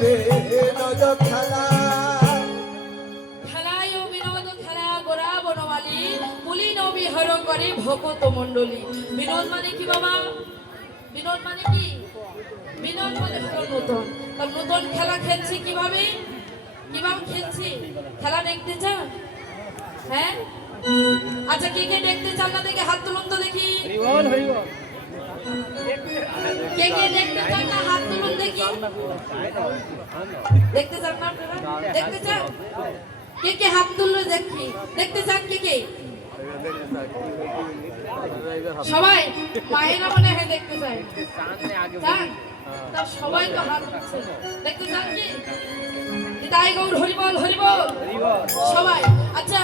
বিনোদ খেলা খেলায় ও বিনোদ খেলা গোরা বনমালী পুলি নবী হর করে ভকত মণ্ডলী। বিনোদ মানে কি বাবা? বিনোদ মানে কি? বিনোদ মানে হলো নূতন। তার নূতন খেলা খেলছি কিভাবে? কিভাবে খেলছি? খেলা দেখতে চান? হ্যাঁ, আচ্ছা কে কে দেখতে চান না দেখে হাত তুলুন তো দেখি। কে কে দেখতে চান না হাত তুলুন দেখি। দেখতে চান না আপনারা? দেখতে চান? কে কে হাত তুললে দেখি। দেখতে চান কে কে? সবাই মায়েরা মনে হয় দেখতে চায়। চান? তা সবাই তো হাত তুলছে। দেখতে চান কি? তাই গৌর হরিবল হরিবল সবাই। আচ্ছা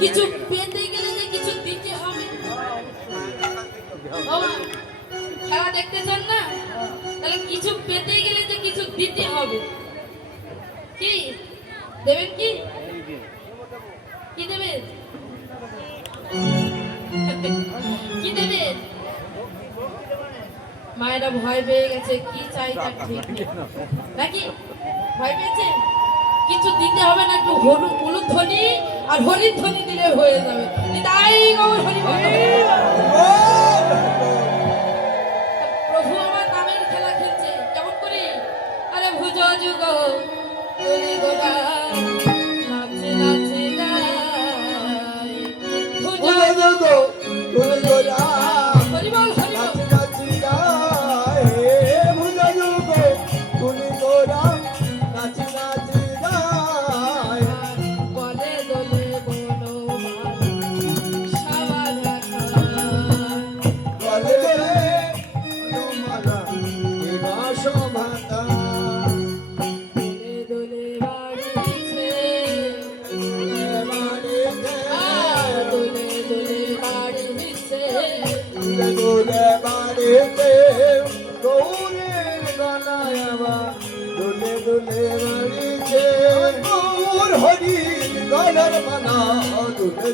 কিছু পেতে গেলে যে কিছু দিতে হবে। খেলা দেখতে চান না? তাহলে কিছু পেতে গেলে যে কিছু দিতে হবে। কি দেবেন? কি কি দেবেন? কি দেবেন? মায়েরা ভয় পেয়ে গেছে, কি চাই তার ঠিক নেই নাকি? ভয় পেয়েছে? কিছু দিতে হবে না, একটু হলুদ ধ্বনি আর হরির ধ্বনি দিলে হয়ে যাবে। তাই গৌর হরি প্রভু আমার নামের খেলা খেলছে। কেমন করি? আরে ভুজ যুগ নাচে নাচে যায় ভুজ যুগ হরিবল হরিবল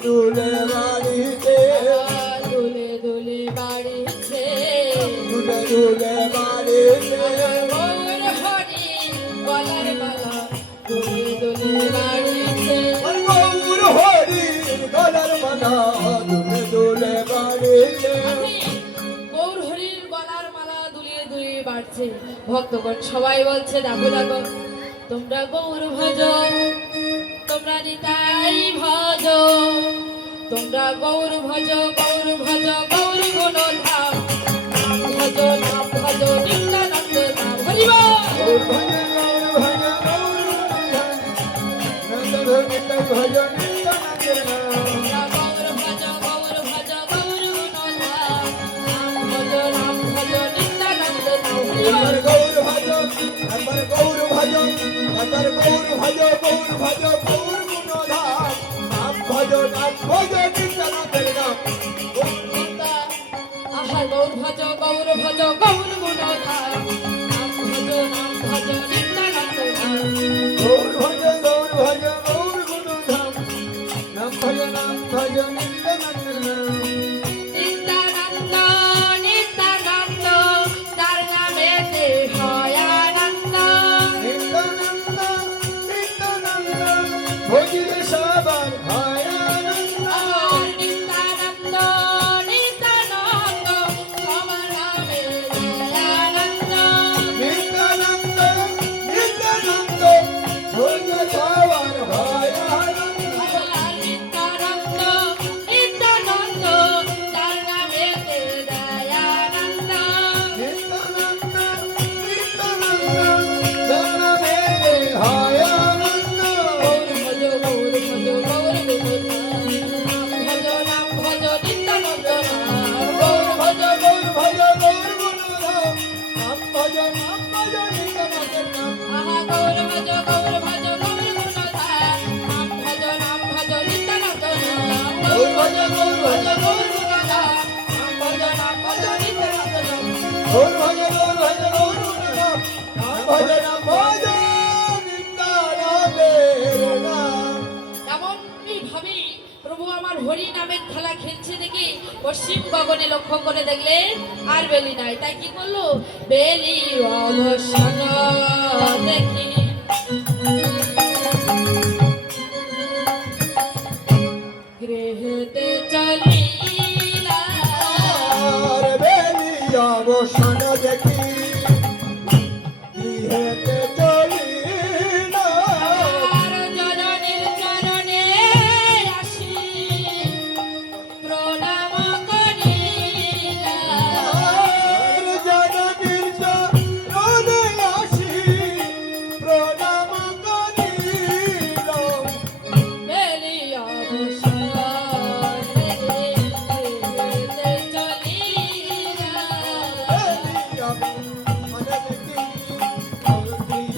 দুলে বাড়িতে দুলে দুলে বাড়িছে দুলে দুলে বাড়িতে গৌর হরি গলার মালা দুলে দুলে বাড়িছে গৌর হরি গলার মালা দুলে দুলে বাড়িতে গৌর হরির গলার মালা দুলিয়ে দুলিয়ে বাড়ছে। ভক্তগণ সবাই বলছে ডাকো ডাকো তোমরা গৌর ভজ, তোমরা নিতাই ভজ, তোমরা গৌর ভজ গৌর ভজ গৌর গুণধাম নাম ভজ নাম ভজ নিত্যানন্দ নাম হরিব ভজন গৌর ভজ গৌর ভজ গৌর গুণধাম নাম ভজ নাম ভজ নিত্যানন্দ নাম হরিব গৌর ভজ আমার গৌর ভজ আমার গৌর ভজ গৌর ভজ গৌর গুণধাম নাম ভজ নিত্যানন্দের নাম আহা গৌর ভজ গৌর ভজ গৌর গুণধাম নাম ভজ নিত্যানন্দ নাম গৌর ভজ গৌর ভজ গৌর গুণধাম নাম ভজ নিত্যানন্দের নাম নিত্যানন্দ নিত্যানন্দ তার নামেতে হয় আনন্দ নিত্যানন্দ নিত্যানন্দ ভজিলে সবার হয় আনন্দ আর নিত্যানন্দ নিত্যানন্দ সবার নামে আনন্দ নিত্যানন্দ নিত্যানন্দ ভজিলে সবার হয় আনন্দ আর নিত্যানন্দ নিত্যানন্দ তার নামেতে দয়ানন্দ নিত্যানন্দ নিত্যানন্দ জনমে হয় আনন্দ গৌর ভজ গৌর ভজ গৌর গুণধাম নাম ভজ নিত্যানন্দ নাম গৌর ভজ গৌর ভজ গৌর গুণধাম নাম ভজ নিত্যানন্দের নাম আহা গৌর ভজ গৌর ভজ গৌর গুণধাম নাম ভজ নিত্যানন্দ নাম গৌর ভজ গৌর ভজ গৌর গুণধাম নাম ভজ নিত্যানন্দ নাম গৌর ভজ গৌর ভজ গৌর গুণধাম নাম ভজ নিত্যানন্দের নাম এমনই ভাবে প্রভু আমার হরি নামের খেলা খেলছে দেখি পশ্চিম গগনে লক্ষ্য করে দেখলে আর বেলি নাই। তাই কি করলো? বেলি অবসান দেখি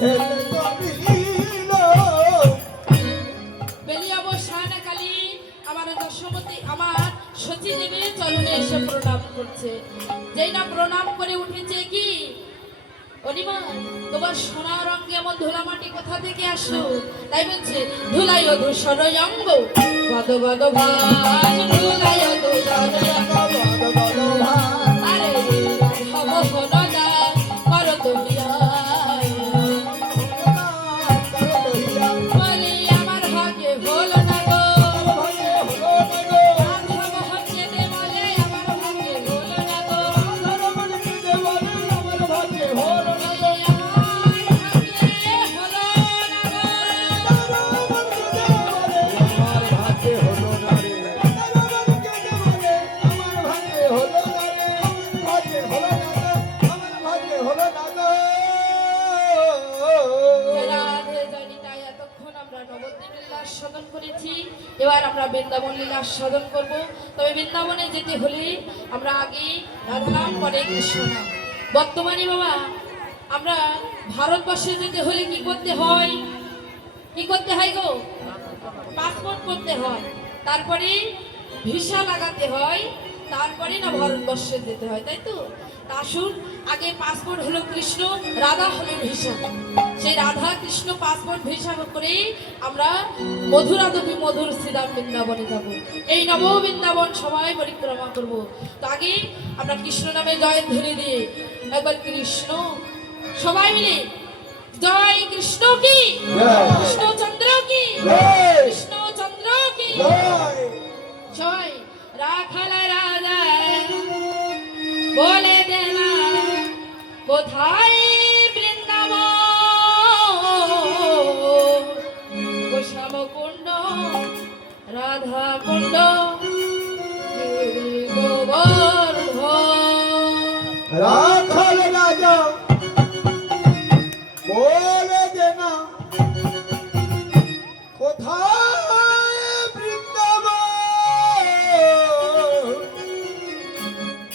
ছেলে তো মিলিল বেলিয়াব সায়নাকালী আমার দশমতী আমার সতী দেবীর চরণে এসে প্রণাম করছে। যেই না প্রণাম করে উঠেছে কি অনিমা তোমার সোনা রঙে এমন ধুলামাটি কোথা থেকে আসলো? তাই বলছে ধুলাই ও ধূসর অঙ্গ বদ বদ ভাস ধুলাই ও ধূসর অঙ্গ। আরে হব হল না করো তুলিয়া বলি আমার ভাগ্যে হলো না গো। রাধব হচ্ছে দে বলে আমার ভাগ্যে হলো না গো। বলি আমার ভাগ্যে হলো না গো। রাধে জানি তাই এতক্ষণ আমরা নবদ্বীপ লীলা আস্বাদন করেছি। এবার আমরা বৃন্দাবন লীলা আস্বাদন করব। তবে বৃন্দাবনে যেতে হলে আমরা আগে রাধা নাম পরে কৃষ্ণ নাম। বর্তমানে বাবা আমরা ভারতবর্ষে যেতে হলে কি করতে হয়? কি করতে হয় গো? পাসপোর্ট করতে হয়, তারপরে ভিসা লাগাতে হয়, তারপরে না ভারতবর্ষে যেতে হয়, তাই তো? তা আসুন, আগে পাসপোর্ট হলো কৃষ্ণ, রাধা হলো ভিসা। সেই রাধা কৃষ্ণ পাসপোর্ট ভিসা করে আমরা মধুরাদপি মধুর শ্রীরাম বৃন্দাবনে যাব। এই নব বৃন্দাবন সবাই পরিক্রমা করব। তো আগে আমরা কৃষ্ণ নামে জয়ধ্বনি দিয়ে একবার কৃষ্ণ সবাই মিলে জয় কৃষ্ণ কি, কৃষ্ণচন্দ্র কি, কৃষ্ণচন্দ্র কি জয়। রাখাল রাজা বলে দেনা কোথায় বৃন্দাবন, গোস্বাম কুণ্ড রাধা কুণ্ড গোবর্ধন। রাখাল রাজা বলে দে না কোথায় বৃন্দাবন,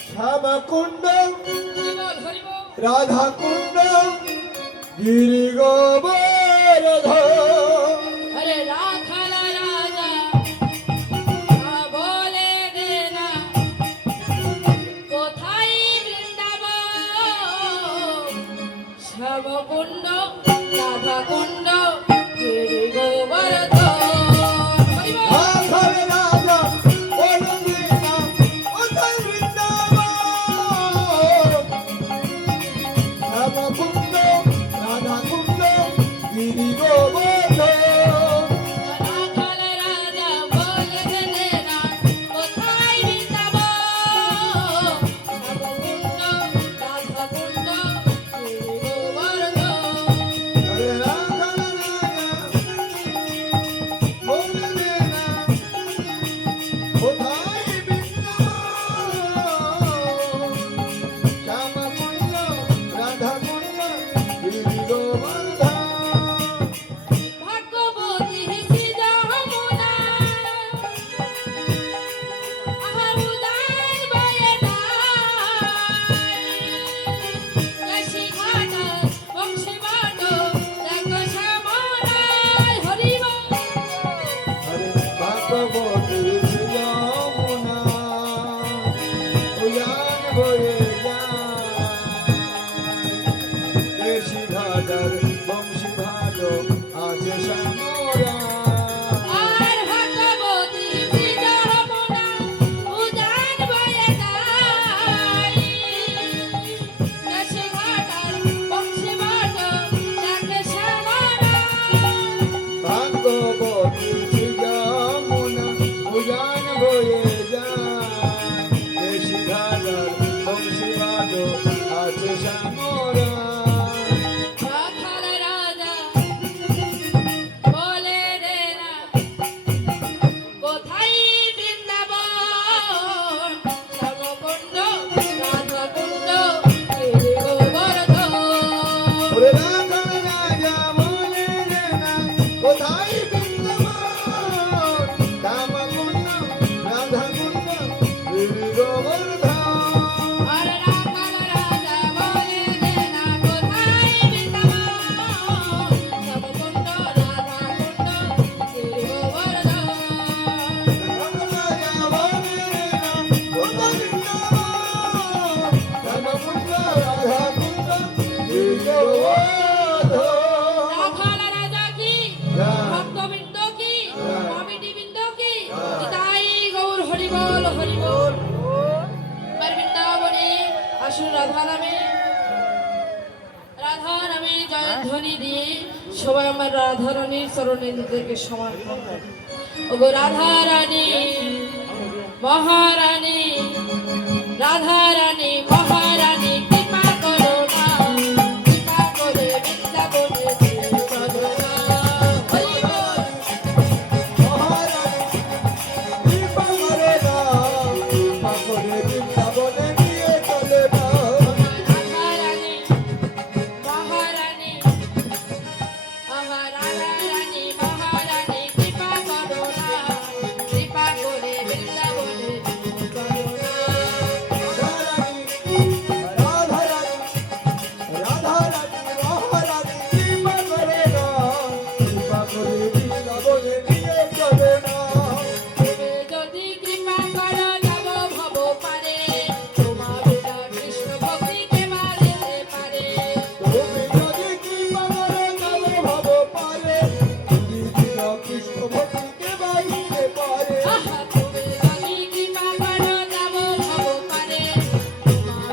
শ্যামকুণ্ড হরিবল হরিবল। রাধা কুণ্ড গিরি গোবর্ধন। अरे राखाल राजा बोले देना कोথায় বৃন্দাবন, শ্যামকুণ্ড রাধা কুণ্ড গিরি গোবর্ধন। রাখাল রাজা বলে দে না কোথায় বৃন্দাবন, শ্যামকুণ্ড রাধা কুণ্ড সবাই আমার রাধারানীর চরণে নিজেকে সমর্পণ করে। ওগো রাধারানী মহারানী, রাধারানী মহারানী কৃপা করো না, কৃপা করে বৃন্দাবনে নিয়ে চলো না। হরি বল। মহারানী কৃপা করে না, কৃপা করে বৃন্দাবনে নিয়ে চলে না। রাধারানী মহারানী, আহা রাধারানী মহারানী কৃপা করো না, কৃপা করে বৃন্দাবনে নিয়ে চলো না। তুমি যদি কৃপা করো যাব ভব পারে, তোমার বিনা কৃষ্ণ ভক্তি কে বাঁধিতে পারে। আহা তুমি যদি কৃপা করো যাব ভব পারে, তোমার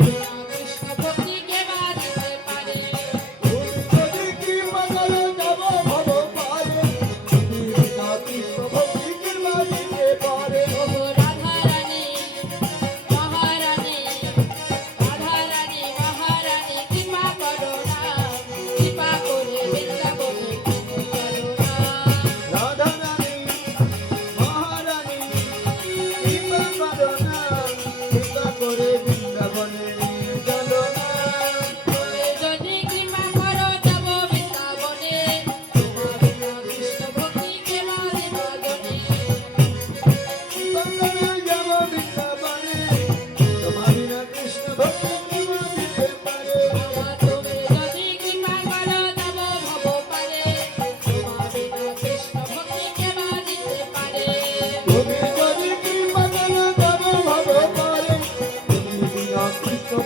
বিনা কৃষ্ণ ভক্তি কে বাঁধিতে পারে। ওগো রাধারানী মহারানী, রাধারানী মহারানী কৃপা করো না, কৃপা করে বৃন্দাবনে নিয়ে চলো না। তুমি যদি কৃপা করো যাব বৃন্দাবনে, তোমার বিনা কৃষ্ণ ভক্তি কে বাঁধিতে পারে। তুমি যদি কৃপা করো যাব ভব পারে, তোমার বিনা কৃষ্ণ ভক্তি কে বাঁধিতে পারে।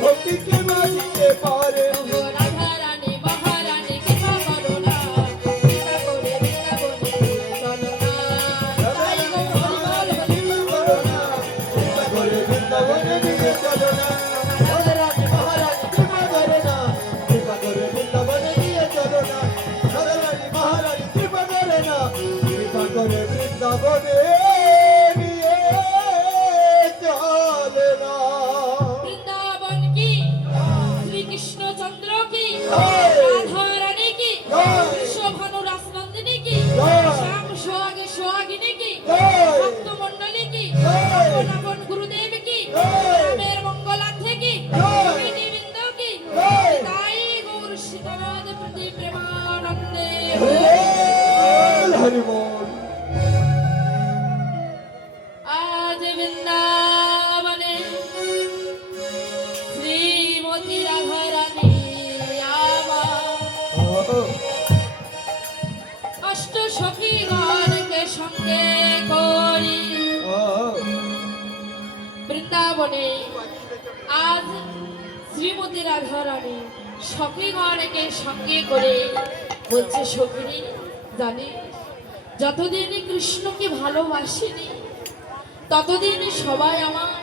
ভক্তিকে মাঝিতে পারে ওগো রাধারানী মহারানী কৃপা করো না, কৃপা করে বৃন্দাবনে নিয়ে চলো না। তাই গো হরি বল, হরি বল। বৃন্দাবন কি, শ্রীকৃষ্ণচন্দ্র কি, রাধারানী কি, কৃষ্ণভানু রাসনন্দিনী কি, শ্যাম সোহাগে সোহাগিনী কি, ভক্তমণ্ডলী কি, নবন গুরুদেব কি, রামের মঙ্গলার্থে কি, গোপিনীবৃন্দ কি, তাই গৌর সীতানাথ প্রতি প্রেমানন্দে আজ বৃন্দাবনে শ্রীমতী রাধারানী আমার অষ্ট সখীগণকে সঙ্গে করি বৃন্দাবনে আজ শ্রীমতী রাধারানী সখীগণকে সঙ্গে করে বলছে, সখী জানি যতদিন কৃষ্ণকে ভালোবাসিনি ততদিন সবাই আমায়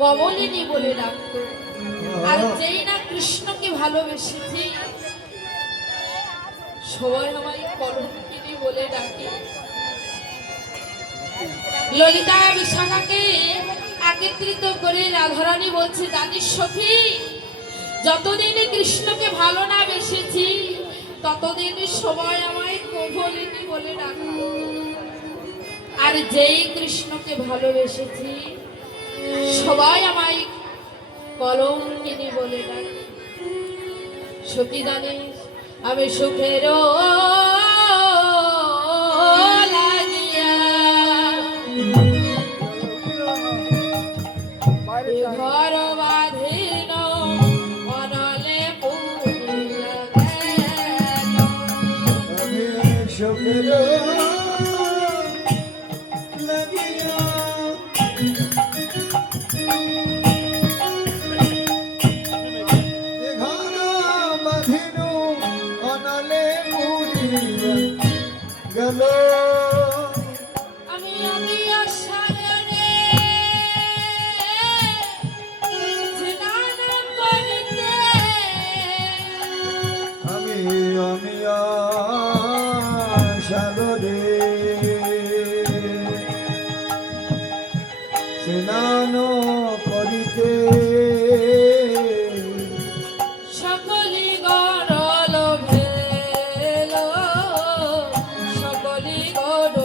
কমলিনী বলে ডাকতো, আর যেই না কৃষ্ণকে ভালোবেসেছি সবাই আমায় কলঙ্কিনী বলে ডাকে। ললিতা বিশাখাকে একত্রিত করে রাধারানী বলছে, জানিস সখী যতদিন কৃষ্ণকে ভালো না বেসেছি ততদিন সবাই আমায় কমলিনী বলে ডাকতো, আর যেই কৃষ্ণকে ভালোবেসেছি সবাই আমায় কলঙ্কিনী বলে ডাকে। সখী জানিস আমি সুখেরও লাগিয়া এ ঘর বাঁধিল অনলে পুরিয়া গেল। আমি আশারে স্নান করিতে আমি সাগরে স্নান করিতে সকলি গরল ভেল সকলি গরল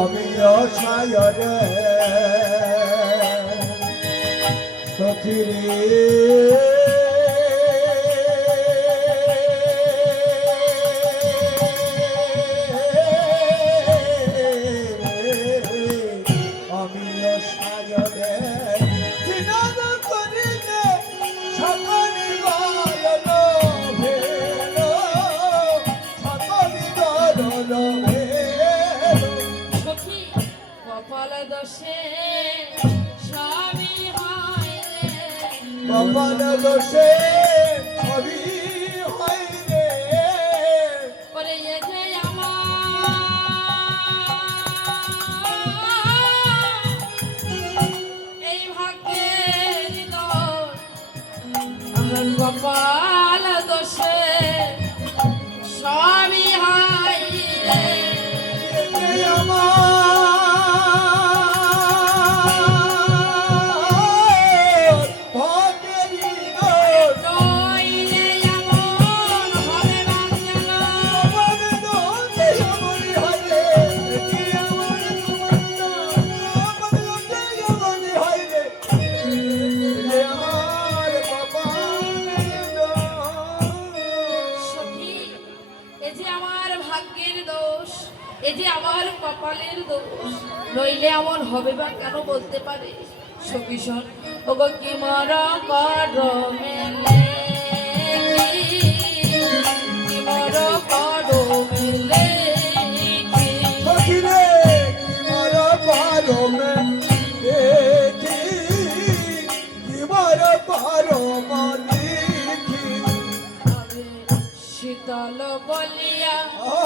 আমি সাগরে সখিরে আমিও সাগরে স্নান করিতে সকলি গরল ভেল সকলি গরল ভেল সখী কপাল দোষে সবই হয় রে কপাল দোষে সবই হয় রে ওরে এ যে আমার এই ভাগ্যের দোষ আমার কপাল দোষে সবই হয় রে এ আমার ভাগ্যেরই দোষ নইলে এমন হবে না কেন? কপাল দোষে এমনই হয় রে কি আমার তোমার কপাল দোষে এমনই হয় রে এ আমার কপালের দোষ সখী, এ যে আমার ভাগ্যের দোষ, এ যে আমার কপালের দোষ, নইলে এমন হবে বা কেন বলতে পারে? সখী শোন, ওগো কি মর করমেলে কি মর করমেলে সখিরে কি মর পারমে দেখি কি মর পারমলিখি আমি শীতল বলিয়া ও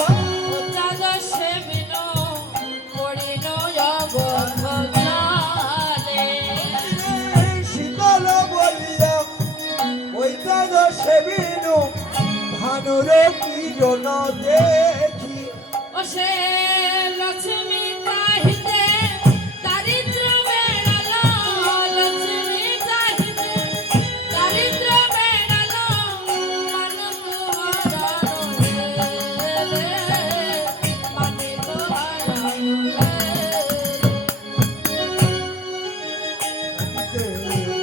চাঁদ সে বিনো পড়িল অবধ জালে শীতল বলিয়া ওইটা সেবিনু ভানুর কিরণ দেখি ও সে লক্ষ্মী চাহিতে দারিদ্র বেড়ালো লক্ষ্মী চাহিতে দারিদ্র বেড়ালো মানে তো হারানো রে মানে তো হারানো রে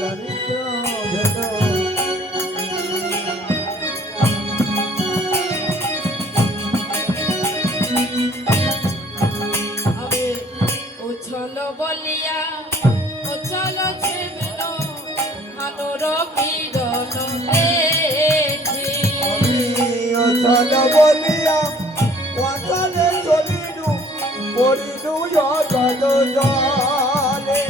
দারিদ্র ভেদ আমি উছল বলিয়া উছল ছেবিল আলোর কিরণ দেখি অচল বলিয়া অচলে চলিনু পড়িনু জগদ জলে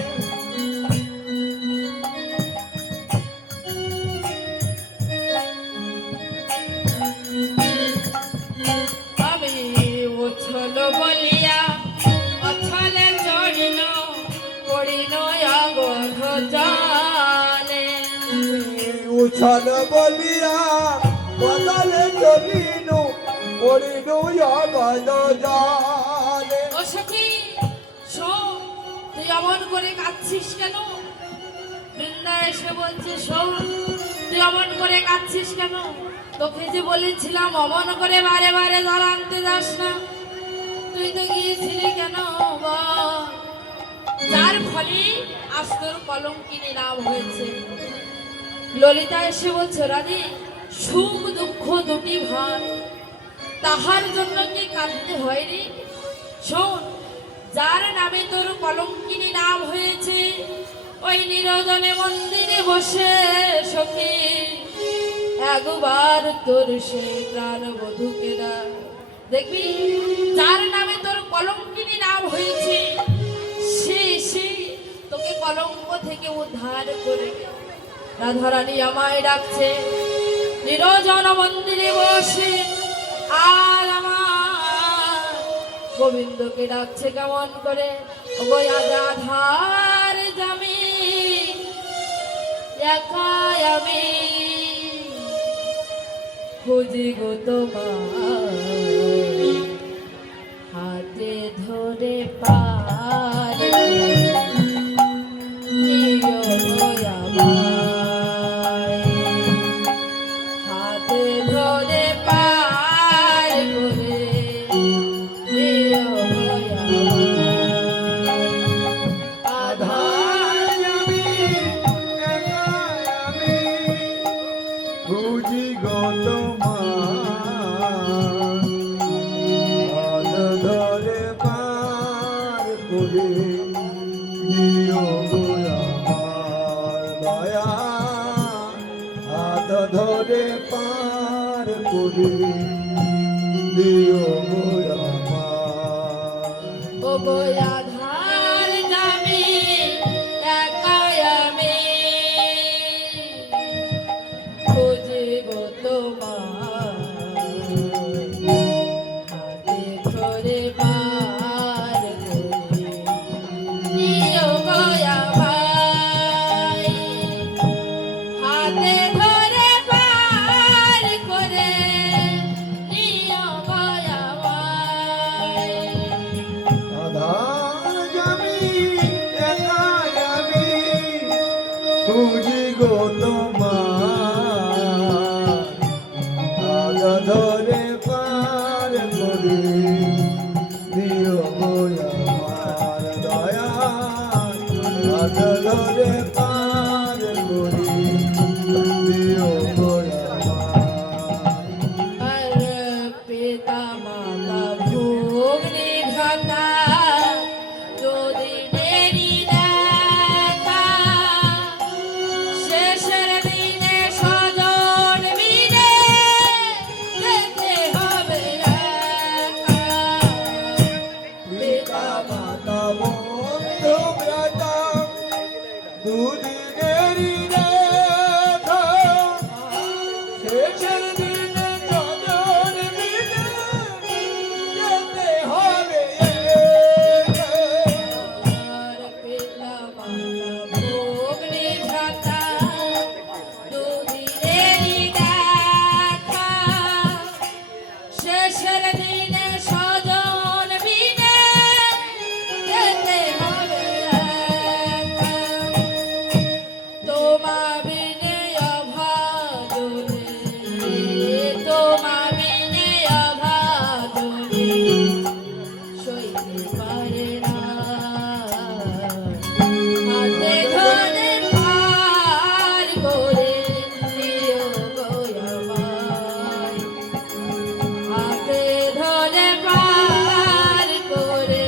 আমি উছল বলিয়া অছলে চড়িল পড়িল অগধ জালে উছল বলিয়া অচলে চলিনু পড়িনু জগদ জলে ও সখী শোন, তুই অমন করে কাঁদছিস কেন? বৃন্দা এসে বলছে শোন, তুই অমন করে কাঁদছিস কেন? তোকে যে বলেছিলাম অমন করে বারে বারে জল আনতে যাস না, তুই তো গিয়েছিলি কেন বল? যার ফলে আজ তোর কলঙ্কিনী নাম হয়েছে। ললিতা এসে বলছে রানী, সুখ দুঃখ দুটি ভাই, তাহার জন্য কি কাঁদতে হয় রে? শোন, যার নামে তোর কলঙ্কিনী নাম হয়েছে, ওই নিরজনে মন্দিরে বসে সখী একবার তোর সে প্রাণ বধূকে ডাক। দেখবি, যার নামে তোর কলঙ্কিনী নাম হয়েছে, সে তোকে কলঙ্ক থেকে উদ্ধার করে। রাধারানী আমায় ডাকছে নিরজন মন্দিরে বসে, আর আমার গোবিন্দকে ডাকছে কেমন করে? ওগো রাধার জামি একা আমি খুঁজি গো তোমার হাতে ধরে পার নিও গো আমায়। হাতে ধরে পার করে নিও গো আমায়। আধার আমি একা আমি খুঁজি গো তোমার হাত ধরে পার করে দিও গো আমার দয়া হাত ধরে পার করে দিও গো আমার ও গো আধার আমি একাই আমি খুঁজি গো তোমার হাতে ধরে পার করে নিও গো আমায়। হাতে ধরে পার করে নিও গো আমায়। আধার আমি একাই আমি খুঁজি গো তোমার হাত ধরে পার করে দিও গো আমার দয়া হাত ধরে পার করে দিও গো আমার পিতা মাতা ভোগ নিঘাতা যদি দেরি দেখা শেষের দিনে স্বজন মিলে যেতে হবে একা। পিতা মাতা বন্ধু ভ্রাতা দুদিনেরই রেখা শেষের দিনে স্বজন মিলে যেতে হবে একা। পিতা মাতা ভোগ নিঘাতা দুদিনেরই দেখা শেষের দিনে স্বজন বিনে যেতে হবে একা। তোমা বিনে অভাজনে তোমা বিনে অভাজনে সইতে পারে না। হাতে ধরে পার করে দিও গো আমায়। হাতে ধরে পার করে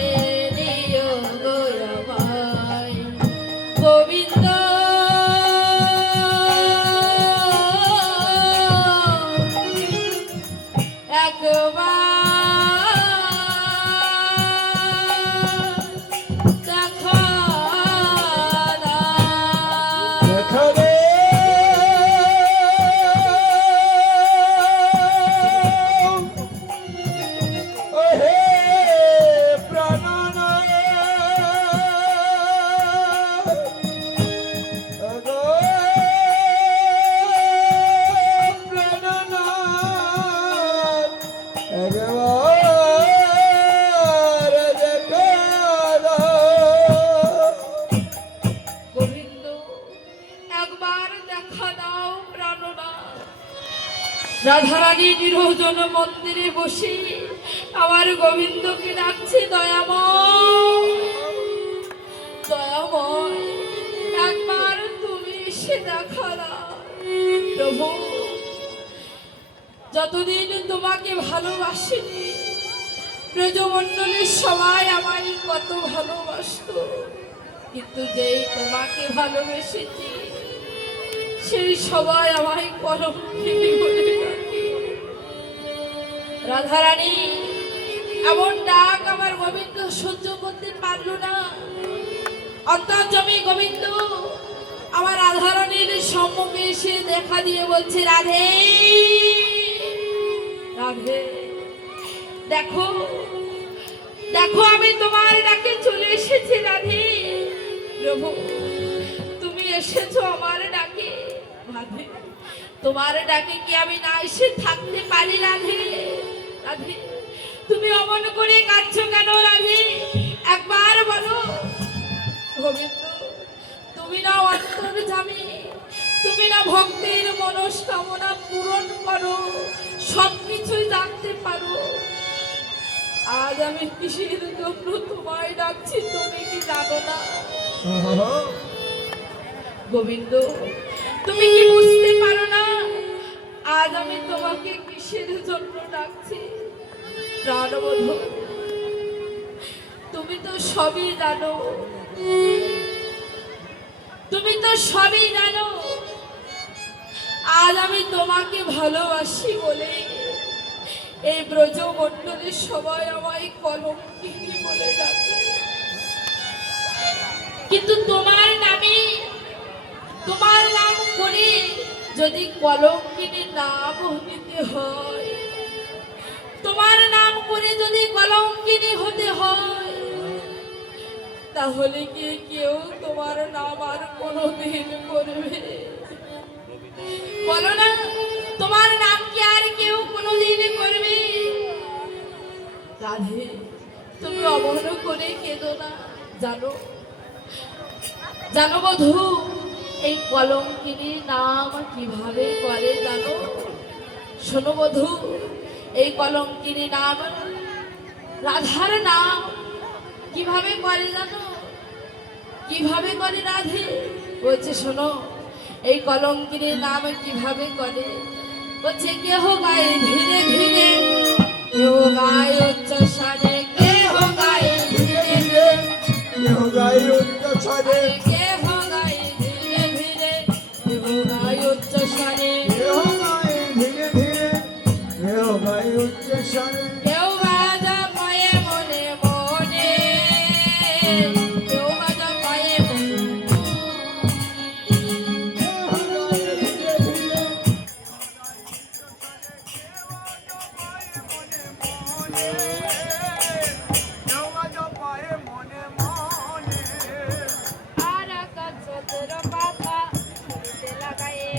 দিও গো আমায়। গোবিন্দ একবার দেখা দাও। এখানে ওহে প্রাণনাথ ওগো প্রাণনাথ একবার দেখা দাও। গোবিন্দ একবার দেখা দাও প্রাণনাথ। রাধারানী নিরঞ্জন মন্দিরে বসে আমার গোবিন্দকে ডাকছে দয়াময় দয়াময় একবার তুমি এসে দেখা দাও। প্রভু যতদিন তোমাকে ভালোবাসিনি ব্রজমণ্ডলীর সবাই আমারই কত ভালোবাসতো, কিন্তু যেই তোমাকে ভালোবেসেছি সেই সবাই আমায় পরম প্রেমী বলে ডাকে। রাধারানী এমন ডাক আমার গোবিন্দ সহ্য করতে পারল না। অন্তর্যামী গোবিন্দ আমার রাধারানীর সম্মুখে এসে দেখা দিয়ে বলছে, রাধে রাধে দেখো দেখো আমি তোমার ডাকে চলে এসেছি রাধে। প্রভু তুমি এসেছো আমার ডাকে। রাধে তোমার ডাকে কি আমি না এসে থাকতে পারি রাধে? রাধে, তুমি অমন করে কাঁদছো কেন রাধে? একবার বলো। গোবিন্দ, তুমি না অন্তর্যামী, তুমি না ভক্তের মনস্কামনা পূরণ করো, সবকিছুই জানতে পারো। আজ আমি কিসের জন্য তোমায় ডাকছি তুমি কি জানো না? গোবিন্দ, তুমি কি বুঝতে পারো না আজ আমি তোমাকে কিসের জন্য ডাকছি? প্রাণবন্ধু, তুমি তো সবই জানো, তুমি তো সবই জানো। আজ আমি তোমাকে ভালোবাসি বলে এই ব্রজমণ্ডলের সবাই আমায় কলঙ্কিনী বলে ডাকে, কিন্তু তোমার নামে, তোমার নাম করে যদি কলঙ্কিনীর নাম নিতে হয়, তোমার নাম করে যদি কলঙ্কিনী হতে হয়, তাহলে কি কেউ তোমার নাম আর কোনোদিন করবে? বলো না, তোমার নাম কি আর কেউ কোনোদিন করবে? রাধে, তুমি অমন করে কেঁদো না। জানো, জানো বধূ, এই কলঙ্কিনীর নাম কিভাবে করে জানো? শোনো বধূ, এই কলঙ্কিনী নাম, রাধার নাম কিভাবে করে জানো? কিভাবে করে রাধে? বলছে শোনো, এই কলঙ্কিনীর নাম কিভাবে করে? বলছে কেহ গায়ে ধীরে ধীরে, কেহ গায়ে উচ্চস্বরে, কেহ গায়ে ধীরে ধীরে, কেহ গায়ে উচ্চস্বরে, কেহ গায়ে ধীরে ধীরে, কেহ গায়ে উচ্চস্বরে, কেহ গায়ে ধীরে ধীরে, কেহ গায়ে উচ্চস্বরে, কেউ বাজা পায়ে মনে মনে, কেউ বাজা পায়ে মনে কেহ গায়ে ধীরে ধীরে, আর কাছের পাতা শুনতে লাগায়ে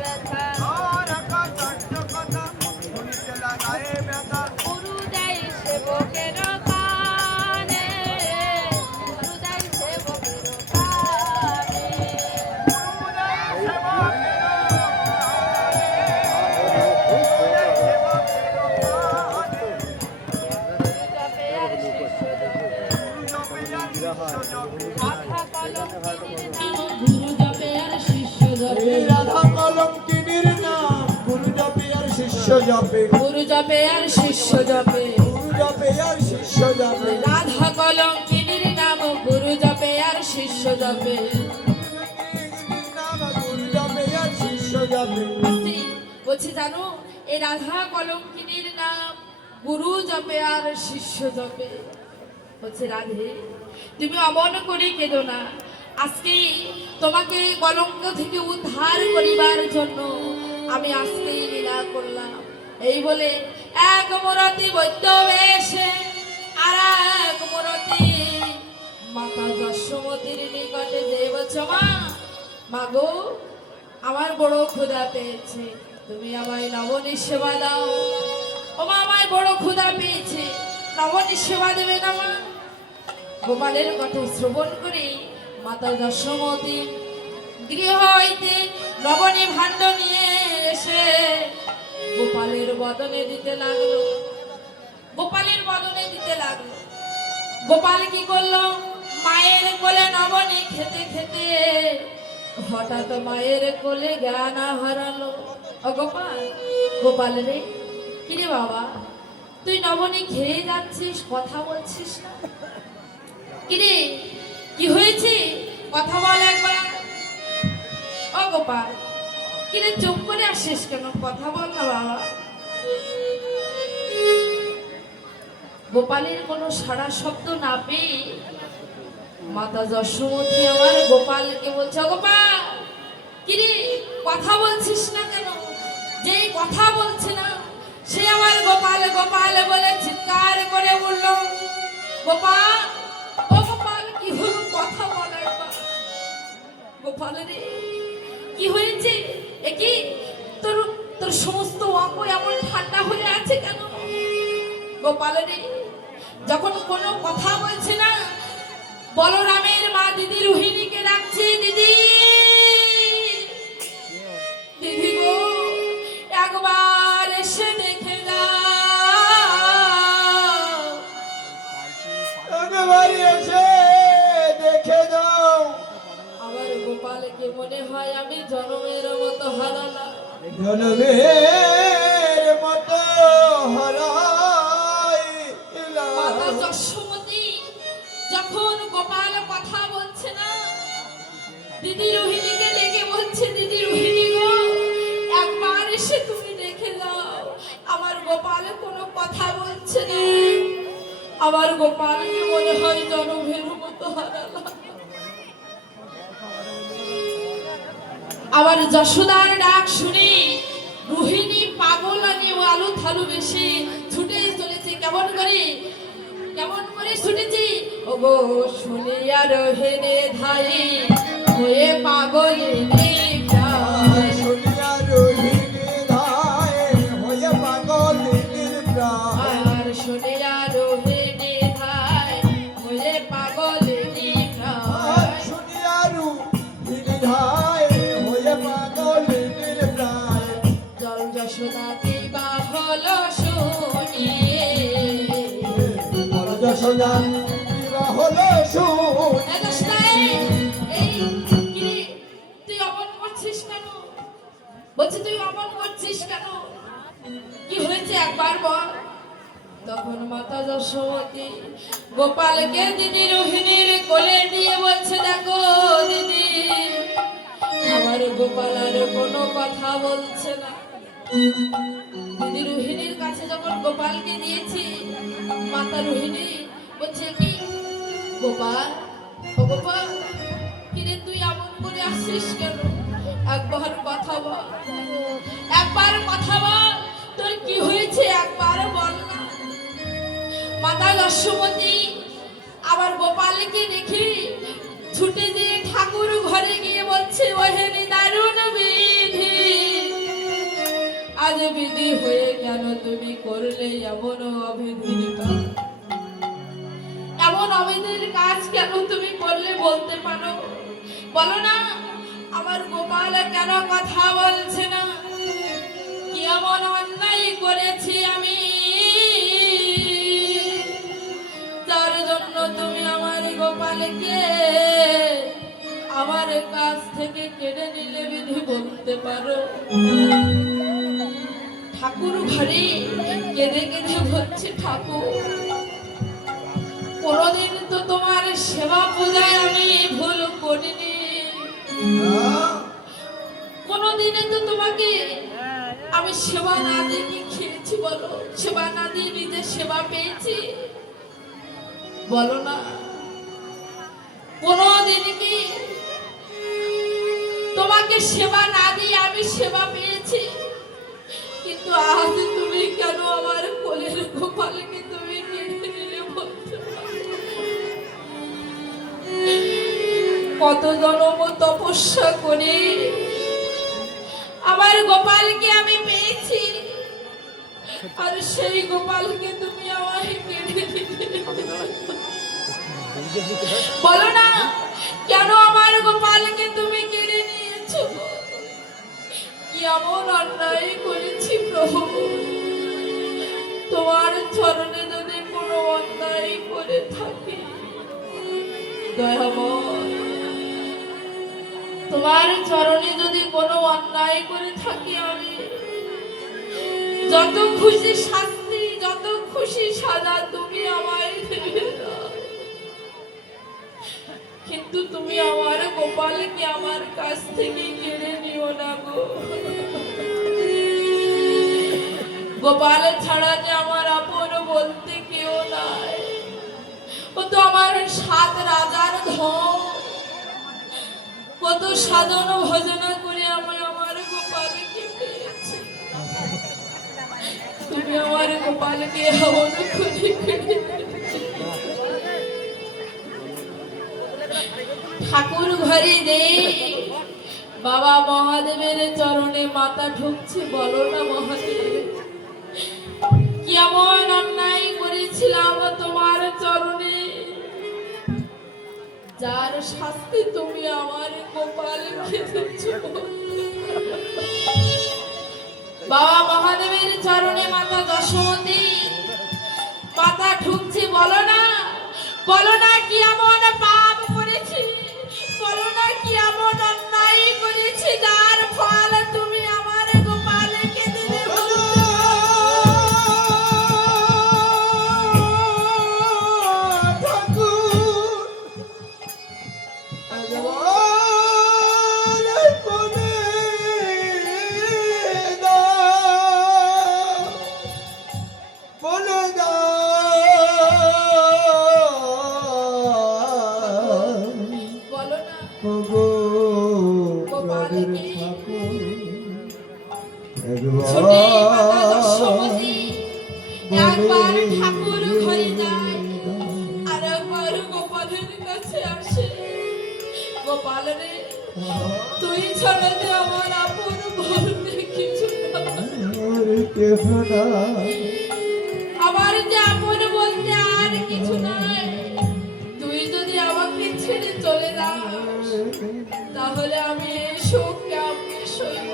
ব্যথা, আর কাছের কথা শুনতে লাগায়ে ব্যথা, গুরুদেব সেবকের কানে, গুরুদেব সেবকের কানে, জপে আর শিষ্য জপে, রাধা কলঙ্কিনীর নাম, গুরু জপে আর শিষ্য জপে, এই রাধা কলঙ্কিনীর নাম গুরু জপে আর শিষ্য জপে, গুরু জপে আর শিষ্য জপে, গুরু জপে আর শিষ্য জপে, রাধা কলঙ্কিনীর নাম গুরু জপে আর শিষ্য জপে। নাম গুরু জপে আর শিষ্য জপে। স্ত্রী বলছি জানো, এই রাধা কলঙ্কিনীর নাম গুরু জপে আর শিষ্য জপে। বলছে রাধে, তুমি অমন করে কেঁদো না। আজকে তোমাকে কলঙ্ক থেকে উদ্ধার করিবার জন্য আমি আজকেই লীলা করলাম। এই বলে এক মূরতি বৈদ্য বেশে আর এক মূরতি মাতা যশোমতীর নিকটে যে বলছো, মা, মাগো, আমার বড় ক্ষুধা পেয়েছে, তুমি আমায় নবনীর সেবা দাও। ও মা, আমায় বড় ক্ষুধা পেয়েছে, নবনীর সেবা দেবে না মা? গোপালের কথা শ্রবণ করে মাতা যশোমতী গৃহ হইতে নবনী ভাণ্ড নিয়ে এসে গোপালের বদনে দিতে লাগলো, গোপালের বদনে দিতে লাগলো। গোপাল কি করলো? মায়ের কোলে নবনী খেতে খেতে হঠাৎ মায়ের কোলে জ্ঞান হারালো। ও গোপাল, গোপাল রে, কিরে বাবা, তুই নবনী খেয়ে যাচ্ছিস, কথা বলছিস না? কিরে, কি হয়েছে? কথা বল একবার। ও গোপাল, কিরে চুপ করে আসিস কেন? কথা বল না বাবা। গোপালের কোনো সাড়া শব্দ না পেয়ে মাতা যশোমতী আমার গোপালকে বলছে, গোপাল, কিরে কথা বলছিস না কেন? যেই কথা বলছে না সে আমার গোপাল গোপাল বলে চিৎকার করে বলল। গোপাল, ও গোপাল, কি হলো? কথা বল একবার। গোপাল রে, কি হয়েছে? এ কি তোর তোর সমস্ত অঙ্গ এমন ঠান্ডা হয়ে আছে কেন? গোপাল রে, যখন কোনো কথা বলছে না, বলরামের মা দিদি রোহিণীকে ডাকছে, দিদি, দিদি গো, একবার এসে দেখে যাও। একবার এসে দেখে যাও। আমার গোপালকে মনে হয় আমি জনমের মতো হারালাম। জনমের মতো হারাইলাম। মাতা যশোমতী যখন গোপাল কথা বলছে না, দিদি রোহিণীকে ডেকে বলছে, দিদি রোহিণী গো, একবার এসে তুমি দেখে যাও। আমার গোপাল কোনো কথা বলছে না। আমার গোপালকে মনে হয় জনমের মতো হারালাম। আবার যশোদার ডাক শুনে রোহিণী পাগল আনি ও আলু থালু বেশি ছুটে চলেছে। কেমন করে ছুটেছি? ও গো শুনিয়া রোহিণী ধাই হয়ে পাগল শুনিয়া রোহিণী ধায় হয়ে পাগল প্রায়। আর শুনিয়া রোহিণী ধাই হয়ে পাগল শুনিয়া রোহিণী ধায় হয়ে পাগল প্রায়। জল যশোদা দিবা হলো শুনিয়ে। যশোদা বিবাহ হলো শুন। তুই অমন করছিস কেন? বলছি তুই অমন করছিস কেন? কি হয়েছে একবার বল। তখন মাতা যশোমতী গোপালকে দিদি রোহিণীর কোলে দিয়ে বলছে, দেখো দিদি, আমার গোপাল আর কোনো কথা বলছে না। দিদি রোহিণীর কাছে যখন গোপালকে দিয়েছি, মাতা রোহিণী বলছে, কি গোপাল, ও গোপাল, কিরে তুই এমন করে আসছিস কেন? একবার কথা বল, একবার কথা বল, তোর কি হয়েছে একবার বল না। মাতা যশোমতী আবার গোপালকে দেখি ছুটে দিয়ে ঠাকুর ঘরে গিয়ে বলছে, ওহেনি দারুণ বিধি, আজ বিধি হয়ে কেন তুমি করলে এমন অবিধির কাজ? এমন অবিধির কাজ কেন তুমি করলে বলতে পারো? বলো না, আমার গোপাল কেন কথা বলছে না? কি এমন অন্যায় করেছি আমি, যার জন্য তুমি আমার গোপালকে আমার কাছ থেকে কেড়ে নিলে? বিধি বলতে পারো? ঠাকুর ঘরে কেঁদে কেঁদে বলছে, ঠাকুর, কোনদিন তো তোমার সেবা পূজায় আমি ভুল করিনি। কোনদিনে তো তোমাকে আমি সেবা না দিয়ে কি খেয়েছি বলো? সেবা না দিয়ে নিজের সেবা পেয়েছি বলো না? কোনদিন কি তোমাকে সেবা না দিয়ে আমি সেবা পেয়েছি? কিন্তু আজ তুমি কেন আমার কোলের গোপালকে তুমি কেড়ে নিলে বলতে পারো? কত জন্ম তপস্যা করে আমার গোপালকে আমি পেয়েছি, আর সেই গোপালকে তুমি আমায় কেড়ে নিলে। বলো না, কেন আমার গোপালকে তুমি কেড়ে নিয়েছো? কি এমন অন্যায় করেছি প্রভু? তোমার চরণে যদি কোনো অন্যায় করে থাকি, দয়াময়, তোমার চরণে যদি কোনো অন্যায় করে থাকি, আমি যত খুশি শাস্তি, যত খুশি সাজা তুমি আমায় দেবে না। কিন্তু তুমি আমার গোপালকে আমার কাছ থেকে কেড়ে নিও না গো। গোপাল ছাড়া যে আমার আপন বলতে কেউ নাই। ও তো আমার 7 রাজার ধন। কত সাধন ভজনা করে আমার গোপালকে পেয়েছি। তুমি আমার গোপালকে এমন করে ঠাকুর ঘরে যে বাবা মহাদেবের চরণে মাথা ঠুকছে, বলো না মহাদেব কেমন অন্যায় করেছিলাম তোমার চরণে, যার শাস্তি তুমি আমার গোপালকে দিচ্ছ। বাবা মহাদেবের চরণে মাতা যশোমতী মাথা ঠুকছে, বলো না কি এমন পাপ করেছি, বলো না কি এমন অন্যায় করেছি যার ফল তুমি আমার গোপালকে দিলে। একবার ঠাকুর ঘরে যায় আর একবার গোপালের কাছে আসে, গোপাল রে তুই ছাড়া যে আমার আপন বলতে কিছু আমার যে আপন বলতে আর কিছু নাই, তুই যদি আমাকে ছেড়ে চলে যাস তাহলে আমি এই শোক কেমনে সইব।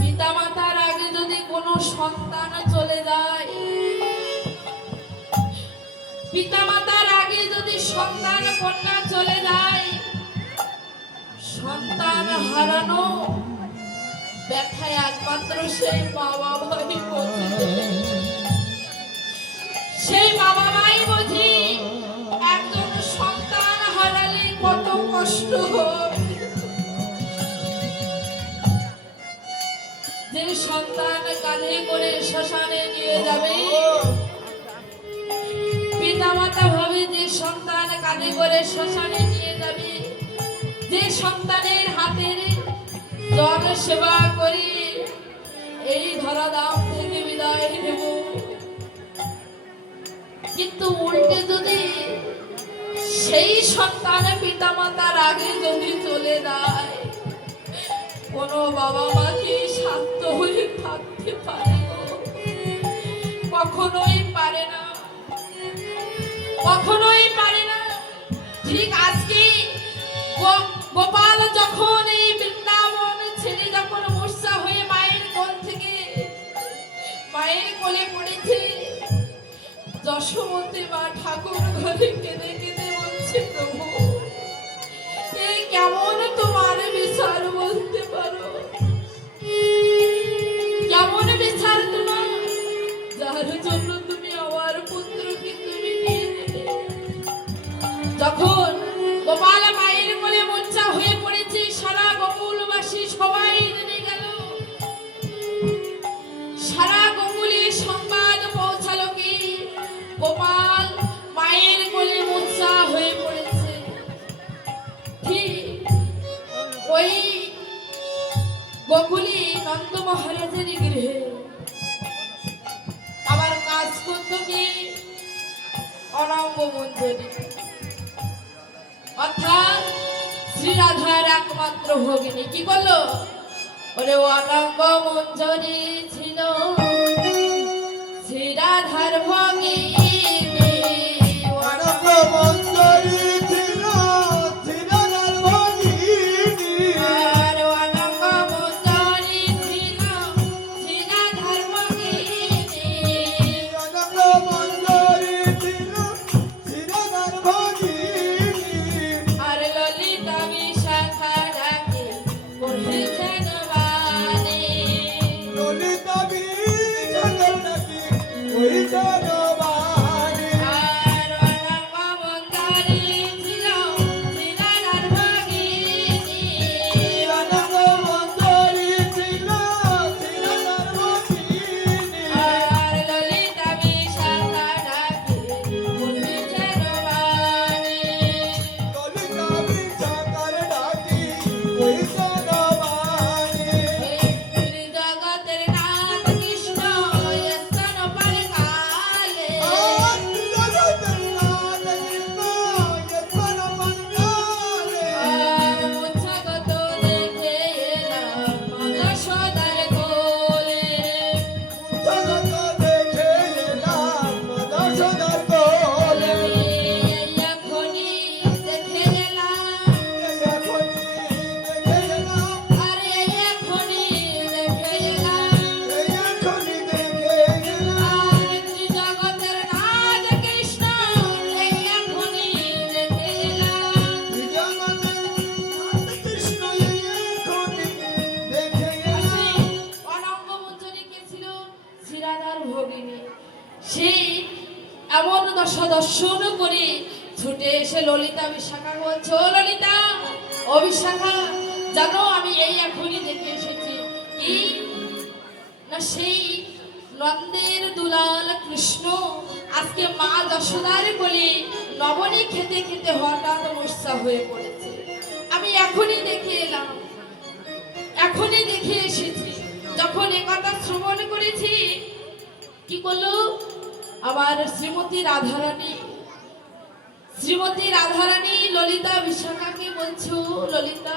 পিতা মাতার আগে যদি কোনো সন্তান চলে যায়, পিতা মাতার আগে যদি সন্তান কন্যা চলে যায়, সন্তান হারানো ব্যথায় একমাত্র সেই মা বাবাই বোঝে, সেই মা বাবাই বোঝে একজন সন্তান হারালে কত কষ্ট হয়। যে সন্তান কাঁধে করে শ্মশানে নিয়ে যাবে, পিতা মাতা ভাবে যে সন্তান কাঁধে করে শ্মশানে নিয়ে যাবে, যে সন্তানের হাতের জল সেবা করি এই ধরাধাম থেকে বিদায় নেব, কিন্তু উল্টে যদি সেই সন্তান পিতা মাতার আগে যদি চলে যায়, কোনো বাবা মা কি শান্ত হয়ে থাকতে পারে? কখনোই পারে না, কখনোই পারে না। ঠিক আজকে গোপাল যখন এই বৃন্দাবন ছেড়ে যখন মূর্ছা হয়ে মায়ের কোল থেকে মায়ের কোলে পড়েছে, যশোমতী মা ঠাকুর ঘরে কেঁদে কেঁদে বলছে, প্রভু এই কেমন তোমার বিচার বলতে পারো, কেমন বিচার তোমার, যার জন্য তুমি আমার পুত্রকে তুমি নিয়ে নিলে। যখন গোপাল মায়ের কোলে মূর্ছা হয়ে পড়েছে, সারা গোকুলবাসী সবাই জেনে গেল, সারা গোকুলে সংবাদ পৌঁছালো কি গোপাল মায়ের কোলে মূর্ছা হয়ে পড়েছে। ঠিক ওই গোকুলে নন্দ মহারাজের গৃহে আবার কাজ করত কি অনঙ্গ মঞ্জরি, অর্থাৎ শ্রী রাধার একমাত্র ভগিনী। কি করলো? ওরে অনঙ্গ মঞ্জরি ছিল শ্রী রাধার ভগিনী, অনঙ্গ মঞ্জরি ছিল শ্রী রাধার ভগিনী, আর অনঙ্গ মঞ্জরি ছিল শ্রী রাধার ভগিনী, অনঙ্গ মঞ্জরি ছিল শ্রী রাধার ভগিনী, আর ললিতা বিশাখা ডাকে পড়েছেন বাণী, ললিতা বিশাখা ডাকে পড়েছেন বাণী। দশা দর্শন করে ছুটে এসে ললিতা বিশাখা বলছে, ও ললিতা, ও বিশাখা, জানো আমি এই এখনই দেখে এসেছি কি না সেই নন্দের দুলাল কৃষ্ণ আজকে মা যশোদার কোলে লবণী খেতে খেতে হঠাৎ মূর্ছা হয়ে পড়েছে। আমি এখনই দেখে এলাম, এখনই দেখে এসেছি। যখন একথা শ্রবণ করেছি, কি করলো আমার শ্রীমতী রাধারানী ললিতা বিশাখাকে বলছো, ললিতা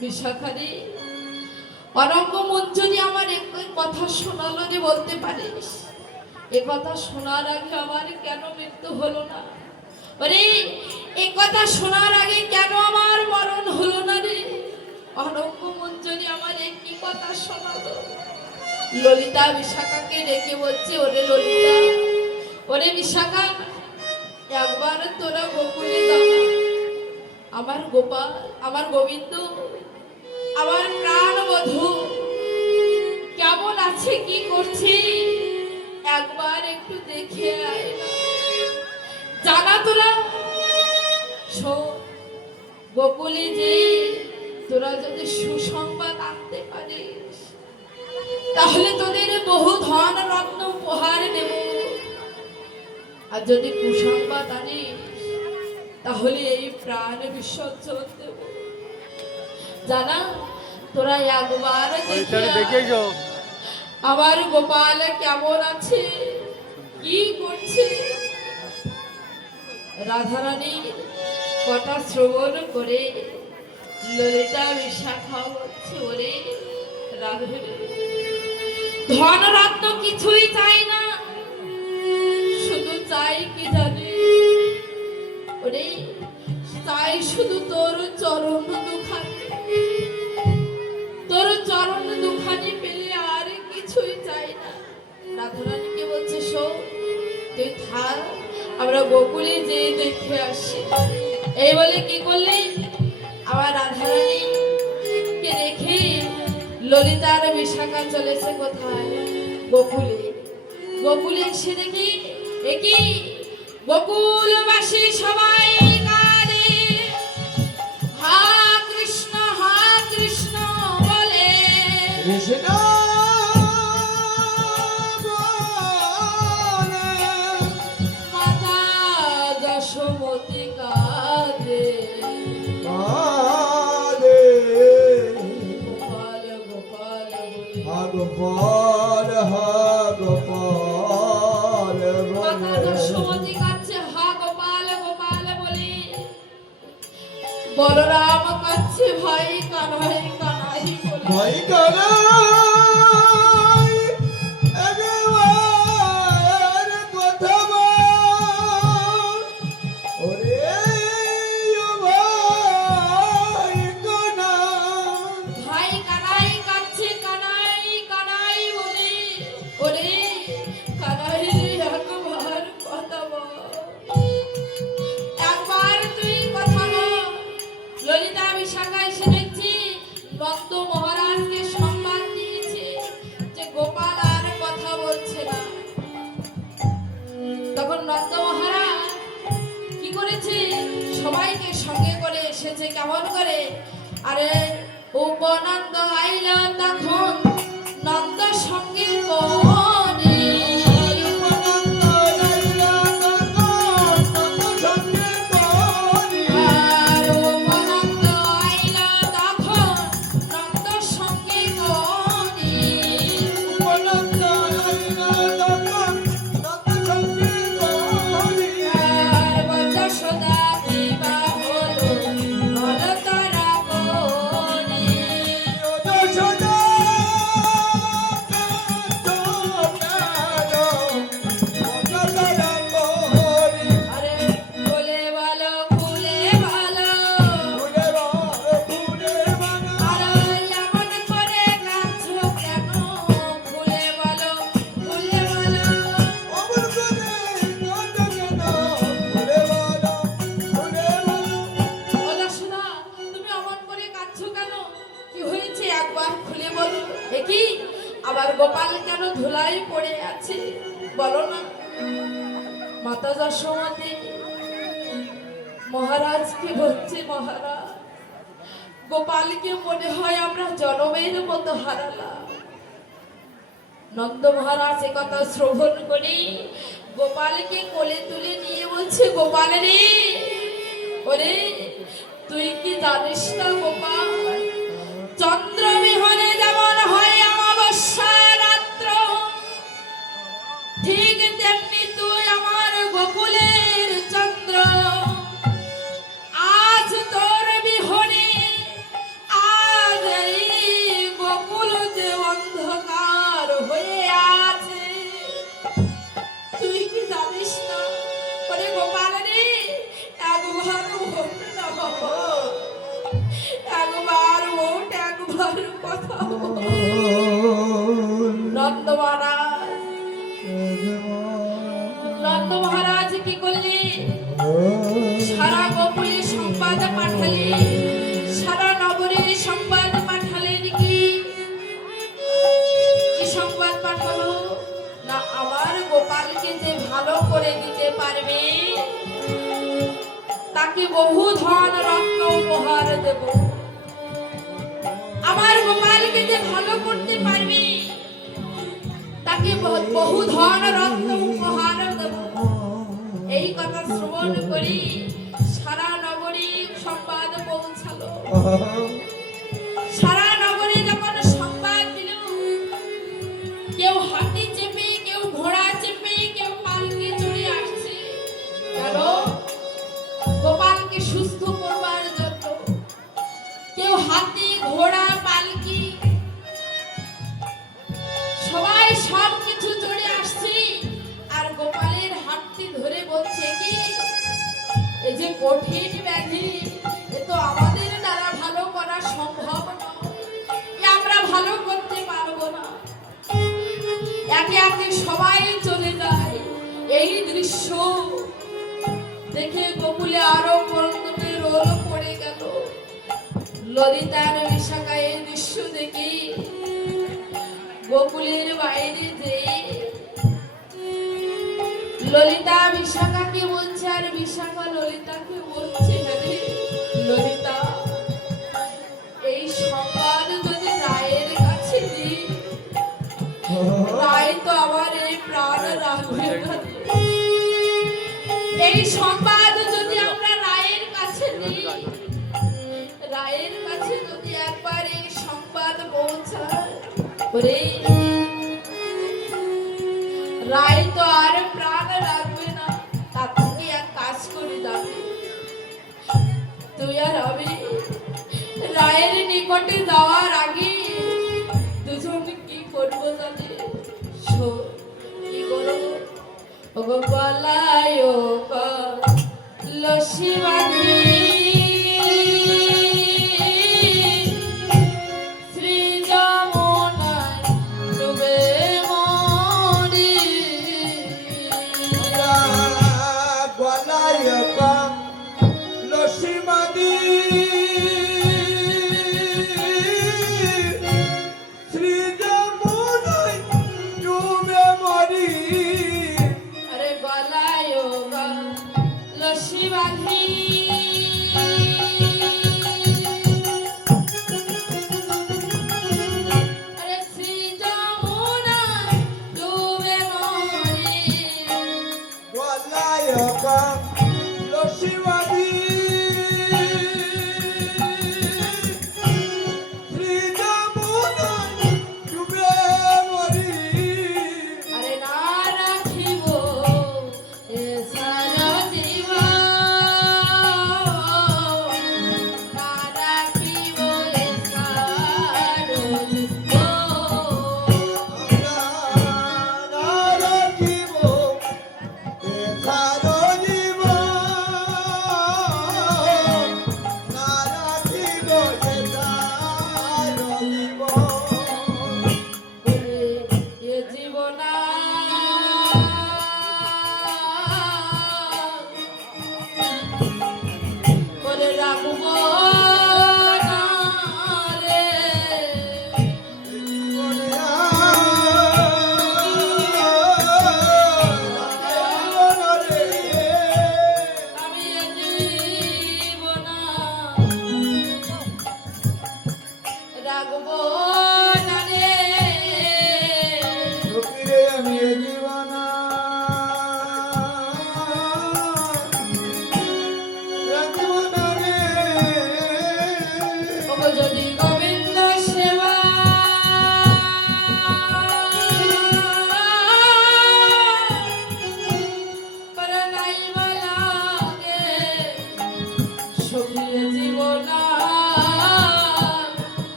বিশাখা রে, অরঙ্গ মঞ্জুরি আমার এক কথা শোনালো রে, বলতে পারিস এ কথা শোনার আগে আমার কেন মৃত্যু হলো না? ওরে এ কথা শোনার আগে কেন আমার মরণ হলো না রে? অরঙ্গ মঞ্জুরি আমার কি কথা শোনালো? ললিতা বিশাখাকে ডেকে বলছে, ওরে ললিতা, ওরে বিশাখা, একবার তোরা গোকুলে যাওয়া, আমার গোপাল, আমার গোবিন্দ, আমার প্রাণ বধূ কেমন আছে, কি করছে, একবার একটু দেখে আয় না। জানা তোরা গোকুলে যে তোরা যদি সুসংবাদ আনতে পারিস, তাহলে তোদের বহু ধন রত্ন উপহার দেব, আর যদি কুসংবাদ আনিস তাহলে এই প্রাণ বিসর্জন দেব। জানা তোরা একবার দেখে আমার গোপাল কেমন আছে, কি করছে। রাধারানীর কথা শ্রবণ করে ললিতা বিশাখা বলছে, ওরে রাধে, ধন রত্ন কিছুই চাই না, শুধু চাই কি জানি, ওরে চাই শুধু তোর চরণ দুখানি, তোর চরণ দুখানি পেলে আর কিছুই চাই না। রাধারানীকে বলছে, শোন, তুই থাক, আমরা গোকুলে যে দেখে আসি। এই বলে কি করলে আবার রাধারানীকে রেখে ললিতা আর বিশাখা চলেছে কোথায়? গোকুলে। গোকুলে এসে দেখি একই গোকুলবাসী সবাই গানে হা কৃষ্ণ বলে, কৃষ্ণ মাতা যশোমতী কাঁদে, গোপাল গোপাল বলে, মাতা যশোমতী কাঁদছে, হা গোপাল গোপাল বলে। বলরাম কাঁদছে, ভাই কানাই কানাই বলে। ভাই কানাই একবার কথা বল, ওরে ও ভাই কানাই। ভাই কানাই কাঁদছে, কানাই কানাই বলে, ওরে কানাই একবার কথা বল, একবার তুই কথা বল। ললিতা বিশাখা এসে দেখছি নন্দ মহারাজকে সম্মান দিয়েছে যে গোপাল আর কথা বলছে না। তখন নন্দ মহারাজ কি করেছে, সবাইকে সঙ্গে করে এসেছে। কেমন করে? আরে উপনন্দ আইল তখন নন্দ সঙ্গে করে, উপনন্দ আইল তখন নন্দ সঙ্গে করে, আর উপনন্দ আইল তখন নন্দ সঙ্গে করে, উপনন্দ আইল তখন নন্দ সঙ্গে করে, আর যশোদা দিবা হলো নরতারা করে। যশোদা মাতা যশোমতী মহারাজকে বলছে, মহারাজ গোপালকে মনে হয় আমরা জনমের মতো হারালাম। নন্দ মহারাজ এ কথা শ্রবণ করে গোপালকে কোলে তুলে নিয়ে বলছে, গোপাল রে, ওরে তুই কি জানিস না গোপাল, চন্দ্রবিহনে যেমন হয় অমাবস্যা রাত্র, ঠিক তেমনি তুই আমার গোকুলের চন্দ্র। আজ তোর বিহনে আজ এই গোকুল যে অন্ধকার হয়ে আছে, তুই কি জানিস না? ওরে গোপাল রে, একবার ওঠ না বাবা, একবার ওঠ, একবার কথা বল। নন্দ মহারাজ কি করলে? সারা গোকুলে সংবাদ পাঠালে, সারা নগরীর সংবাদ পাঠালেন। কি সংবাদ পাঠালো না? আমার গোপালকে যে ভালো করে দিতে পারবে তাকে বহু ধন রত্ন উপহার দেব। আমার গোপালকে যে ভালো করতে পারবে তাকে বহু ধন রত্ন উপহার দেব। এই কথা শ্রবণ করি সারা নগরী সংবাদ পৌঁছালো। সারা নগরী যখন সংবাদ দিল, কেউ হাতি চেপে, কেউ ঘোড়া চেপে, কেউ পালকি চড়ে আসছে, কেন? গোপালকে সুস্থ করবার জন্য। কেউ হাতি, ঘোড়া, পালকি, সবাই সব কিছু চড়ে আসছে। আর গোপালের হাতটি ধরে বলছে কি, এই যে কঠিন ব্যাধি, এ তো আমাদের দ্বারা ভালো করা সম্ভব নয়, এ আমরা ভালো করতে পারবো না। একে একে সবাই চলে যায়। এই দৃশ্য দেখে গোকুলে আরো বরকতে রোল পড়ে গেল। ললিতার বিশাখা এই দৃশ্য দেখে গোকুলের বাইরে যে ললিতা বিশাখাকে বলছে, আর বিশাখা ললিতাকে বলছে, আরে ললিতা, এই সংবাদ যদি রায়ের কাছে দিই, রায় তো আমার এই প্রাণ রাখবে না। এই সংবাদ যদি আমরা রায়ের কাছে দিই, রায়ের কাছে যদি একবার এই সংবাদ পৌঁছায়, ওরে রায় তো আর প্রাণ রাখবে না। তার থেকে এক কাজ করি দাবি, তুই আর আমি রায়ের নিকটে যাওয়ার আগে দুজন কি করবো জানি? কি করবো? গলায় লসি বাঁধি শ্রী যমুনায় ডুবে মরি। গলায় লসি বাঁধি শ্রী যমুনায় ডুবে মরি। আরে গলায় লসি বাঁধি আরে শ্রী যমুনায় ডুবে মরি। গলায় লসি বাঁধি শ্রী যমুনায় ডুবে মরি। আরে না রাখিব এ সারা জীবন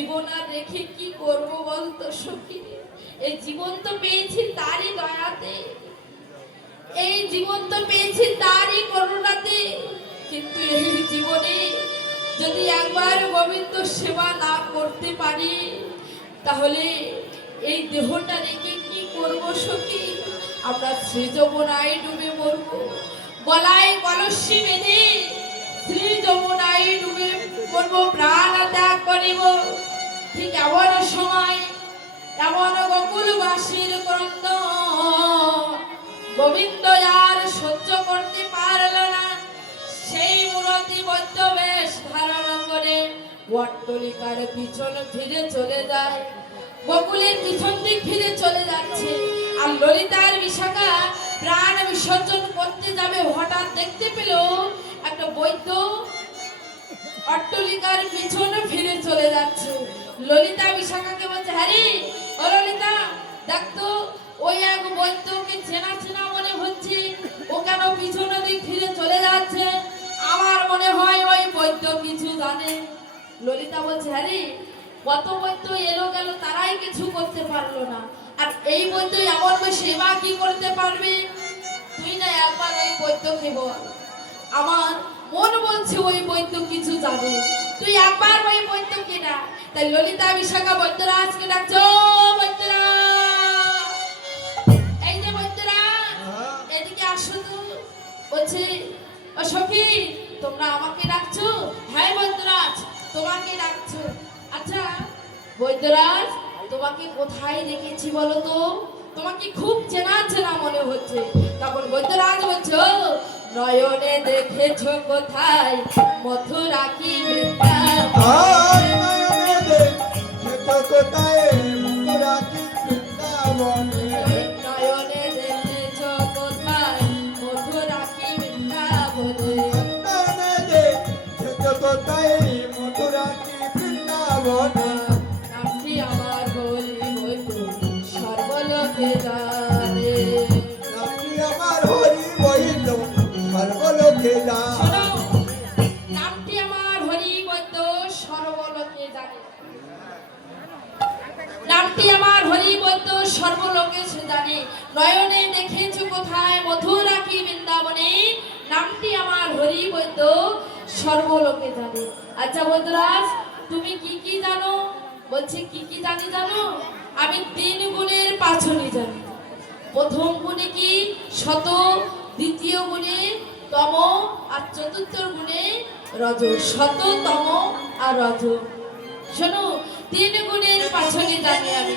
জীবন আর রেখে কি করব বলতো সখী? এই জীবন তো পেয়েছি তারই দয়াতে, এই জীবন তো পেয়েছি তারই করুণাতে, কিন্তু এই জীবনে যদি একবার গোবিন্দ সেবা না করতে পারি তাহলে এই দেহটা রেখে কি করব সখী? আমরা শ্রী যমুনায় ডুবে মরব, গলায় কলসি বেঁধে শ্রী যমুনায় ডুবে মরব, প্রাণ ত্যাগ করিব। ঠিক এমন সময় এমন গোকুলবাসীর ক্রন্দ গোবিন্দ আর সহ্য করতে পারল না। সেই মূরতি বৈদ্য বেশ ধারণ করে অট্টালিকার পিছন ফিরে চলে যায়, গোকুলের পিছন দিক ফিরে চলে যাচ্ছে। আর ললিতার বিশাখা প্রাণ বিসর্জন করতে যাবে, হঠাৎ দেখতে পেল একটা বৈদ্য অট্টালিকার পিছনে ফিরে চলে যাচ্ছে। ললিতা বিশাখাকে বলছে, হ্যারি ও ললিতা, দেখ তো ওই এক বৈদ্যকে চেনা চেনা মনে হচ্ছে, ও কেন পিছনে দিক ফিরে চলে যাচ্ছে? আমার মনে হয় ওই বৈদ্য কিছু জানে। ললিতা বলছে, হ্যারি কত বৈদ্য এলো গেল, তারাই কিছু করতে পারলো না, আর এই বৈদ্য এমন সেবা কি করতে পারবে? তুই না একবার ওই বৈদ্যকে বল, আমার মন বলছে ওই বৈদ্য কিছু জানে, তুই একবার ওই বৈদ্যকে ডাক। তাই ললিতা বিশাখা বৈদ্যরাজকে ডাকছো, বৈদ্যরাজ, এই যে বৈদ্যরাজ, এদিকে আসো তো। বলছে, ও সখী তোমরা আমাকে ডাকছো? হ্যাঁ বৈদ্যরাজ, তোমাকে ডাকছো। আচ্ছা বৈদ্যরাজ, তোমাকে কোথায় দেখেছি বলো তো? তোমাকে খুব চেনা চেনা মনে হচ্ছে। তখন বৈদ্যরাজ বলছো, নয়নে দেখেছো কোথায় মথুরা কি বৃন্দাবন? নয়নে দেখেছো কোথায় মথুরা কি বৃন্দাবন? নয়নে দেখেছো কোথায় মথুরা কি বৃন্দাবন? নয়নে দেখেছো কোথায় মথুরা কি বৃন্দাবন? নামটি আমার হরি বৈদ্য সর্বলোকে জানে। নামটি আমার হরি বৈদ্য সর্বলোকে জানে। শোনো, নামটি আমার হরি বৈদ্য সর্বলোকে জানে, নামটি আমার হরি বৈদ্য সর্বলোকে সে জানে। নয়নে দেখেছো কোথায় মথুরা কি বৃন্দাবনে? নামটি আমার হরি বৈদ্য সর্বলোকে জানে। আচ্ছা বৈদ্যরাজ, তুমি কি কি জানো? বলছে, কি কি জানি জানো? আমি 3 গুণের পাঁচনি জানি। প্রথম গুণে কি? শত, দ্বিতীয় গুণে তম, আর চতুর্থ গুণে রজ। শত, তম আর রজ। শোনো, 3 গুণের পাঁচনি জানি আমি।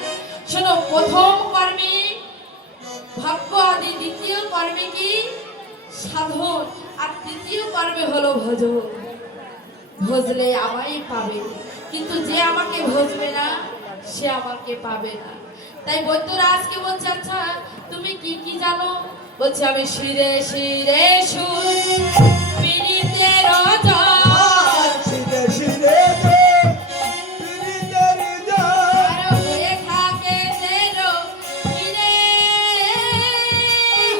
শোনো, প্রথম কর্মে ভাগ্য আদি, দ্বিতীয় কর্মে কি? সাধন, আর তৃতীয় কর্মে হলো ভজন। ভজলে আমায় পাবে, কিন্তু যে আমাকে ভজবে না সে আমাকে পাবে না। তাই বৈদ্যরাজকে বলছে, আচ্ছা তুমি কি কি জানো? বলছে, আমি শিরে শিরে সুর পিরিতে রজ। শিরে শিরে পিরিতের জল। আর হয়ে থাকে যেন গিরে,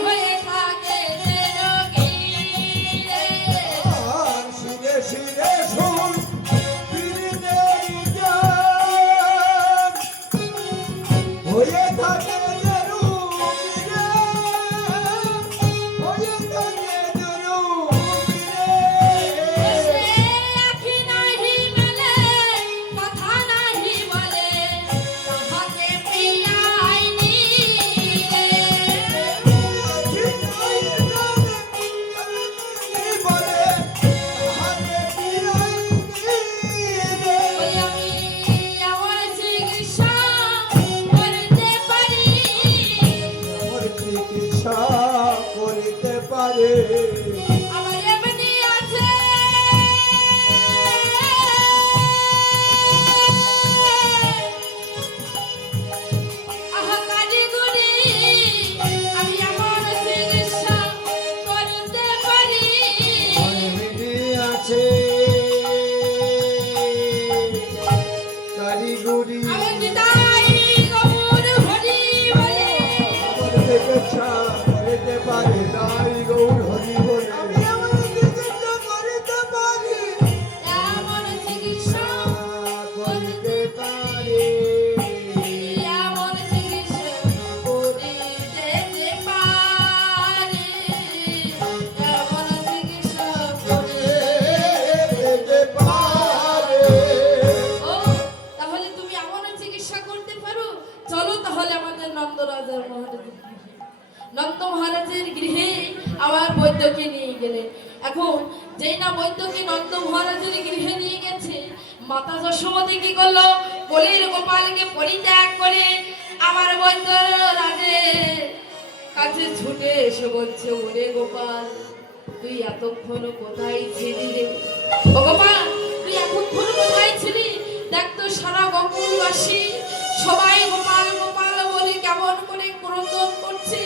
হয়ে থাকে যেন গিরে। শিরে শিরে সুর পিরিতের জল। হয়ে থাকে যে রূপিরে, হয়ে থাকে যে রূপিরে। সে আখি নাহি মেলে, কথা নাহি বলে, তাহাকে প্রিয়াই নিলে। ওই আমি আমার চিকিৎসা করতে পারি। করিতে পারে। আমার এমনি আছে আহাকারি গুণী, আমি আমার চিকিৎসা করতে পারি। আছে কারিগরি আমি নিতাই গৌর হরি বলে, চিকিৎসা করিতে পারে। তাই গৌর হরি বলে আমি আমার চিকিৎসা করিতে পারি। এমন চিকিৎসা করিতে চলো তাহলে আমাদের নন্দরাজার মহারাজের গৃহে। নন্দ মহারাজের গৃহে আবার বৈদ্যকে নিয়ে গেলেন। এখন যেই না বৈদ্যকে নন্দ মহারাজের গৃহে নিয়ে গেছে, মাতা যশোমতী কি করলো? কলির গোপালকে পরিত্যাগ করে আমার বৈদ্য রাজের কাছে ছুটে এসে বলছে, ওরে গোপাল, তুই এতক্ষণ কোথায় ছিলি রে? ও গোপাল, তুই এতক্ষণ কোথায় ছিলি? দেখ তো সারা গঙ্গবাসী সবাই গোপাল গোপাল বলে কেমন করে ক্রন্দন করছে।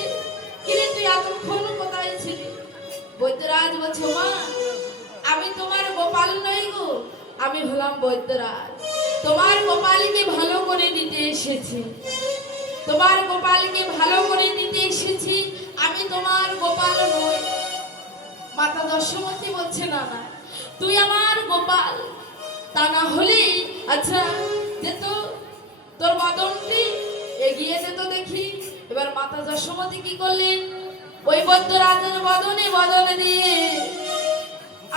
কিরে, তুই এতক্ষণ কোথায় ছিলি? বৈদ্যরাজ বলছে, মা, আমি তোমার গোপাল নই গো, আমি হলাম বৈদ্যরাজ। তোমার গোপালকে ভালো করে দিতে এসেছি, তোমার গোপালকে ভালো করে দিতে এসেছি, আমি তোমার গোপাল নই। মাতা দশমতী বলছে, না না, তুই আমার গোপাল। তা না হলে আচ্ছা যেত, তোর বদনটি এগিয়ে যেত দেখি। এবার মাতা যশোমতী কি করলেন? ওই বৈদ্যরাজের বদনে দিয়ে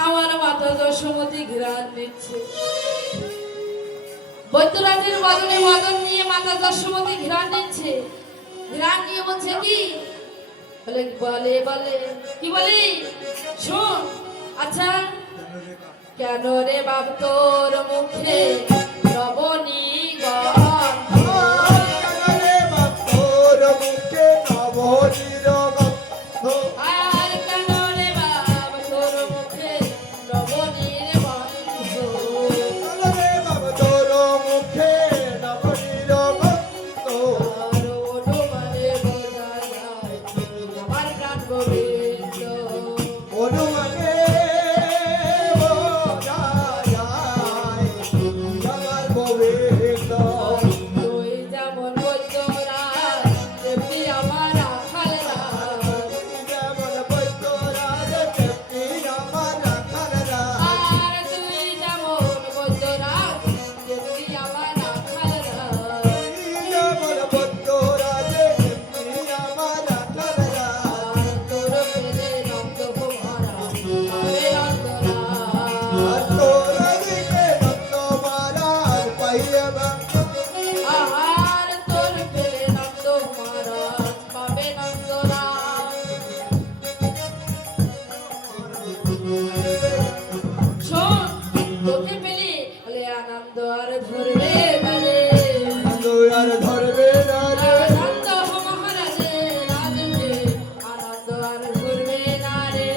আমার মাতা যশোমতী ঘ্রাণ দিচ্ছে। বৈদ্যরাজের বদন নিয়ে মাতা যশোমতী ঘ্রাণ দিচ্ছে। ঘ্রাণ দিয়ে বলছে কি বলে বলে কি বলে, শোন, আচ্ছা কেন রে বাপ তোর মুখে রবণী গন্ধ? আর কেন রে বাপ তোর মুখে রবণীর গন্ধ? আর অনুমানে বোঝা যায় আমার প্রাণ গোবিন্দ। তুই যেমন বৈদ্যরাজ, তেমনি আমার রাখাল রাজ। আর তুই যেমন বৈদ্যরাজ, তেমনি আমার রাখাল রাজ। আর তোর পেলে নন্দ কুমারা হবে নন্দরাজ। আর তোর পেলে নন্দ মহারাজ পাবে নন্দরাজ। শোন, তোকে পেলে বলে আনন্দ আর ধরবে বলে। আনন্দ মহারাজের রাজকে আনন্দ আর ধরবে না রে।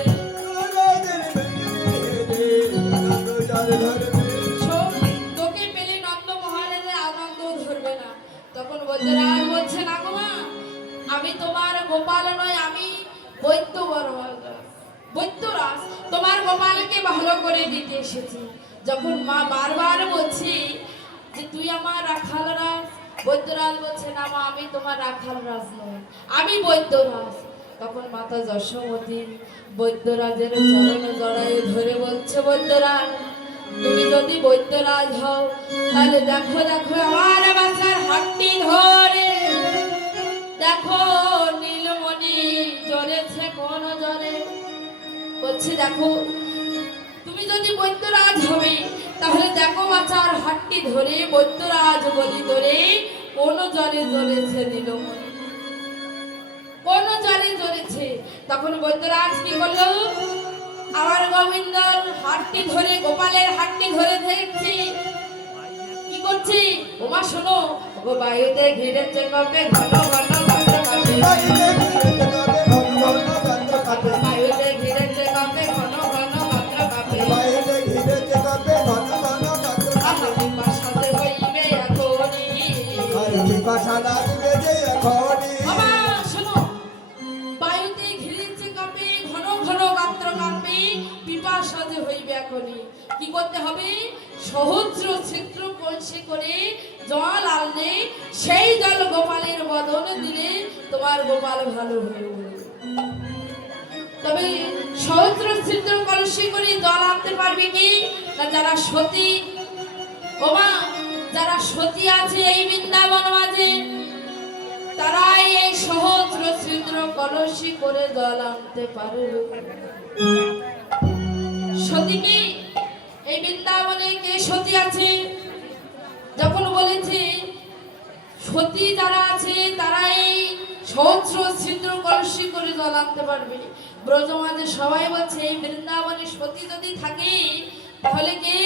শোন, তোকে পেলে নন্দ মহারাজের আনন্দ ধরবে না। তখন বৈদ্যরাজ বলছে, না গো মা, আমি তোমার গোপাল নয়, আমি বৈদ্য বৈদ্যরাজ, তোমার গোপালকে ভালো করে দিতে এসেছি। যখন মা বারবার বলছি যে তুই আমার রাখাল রাজ, বৈদ্যরাজ বলছে, না মা, আমি তোমার রাখাল রাজ নই, আমি বৈদ্যরাজ। তখন মাতা যশোমতী বৈদ্যরাজের চরণ জড়ায় ধরে বলছে, বৈদ্যরাজ, তুমি যদি বৈদ্যরাজ হও তাহলে দেখো দেখো আমার বাচ্চার হাতটি ধরে দেখো নীলমণি জ্বলেছে কোন জলে। বলছে, দেখো তুমি যদি বৈদ্যরাজ হবে তাহলে দেখো বাচ্চার হাতটি ধরে বৈদ্যরাজ বলি ধরে কোন জলে জ্বলেছে নীলমণি, কোন জলে জ্বলেছে। তখন বৈদ্যরাজ কি করলো? আমার গোবিন্দর হাতটি ধরে, গোপালের হাতটি ধরে দেখছি কি করছি। ওমা শোনো, ও বায়ুতে ঘিরেছে কবে ঘন ঘন গাত্র কাঁপে, বায়ুতে ঘিরেছে কবে ঘন ঘন গাত্র কাঁপে, আমার পিপাসাতে হইবে এখনি। ওমা শোনো, বায়ুতে ঘিরেছে কবে ঘন ঘন গাত্র কাঁপে, পিপাসাতে হইবে এখনি। কি করতে হবে? সহস্র ছিদ্র কলসি করে জল আনলে সেই জল গোপালের বদনে দিলে তোমার গোপাল ভালো হয়ে উঠবে। তবে সহস্র ছিদ্র কলসি করে জল আনতে পারবে কি না যারা সতী, ওমা যারা সতী আছে এই বৃন্দাবন মাঝে, তারাই এই সহস্র ছিদ্র কলসি করে জল আনতে পারে। সতী কি এই বৃন্দাবনে কে সতী আছে? যখন বলেছে সতী যারা আছে তারাই সহস্র ছিদ্র কলসি করে জল আনতে পারবে। ব্রজমাঝে সবাই বলছে এই বৃন্দাবনে সতী যদি থাকে তাহলে কি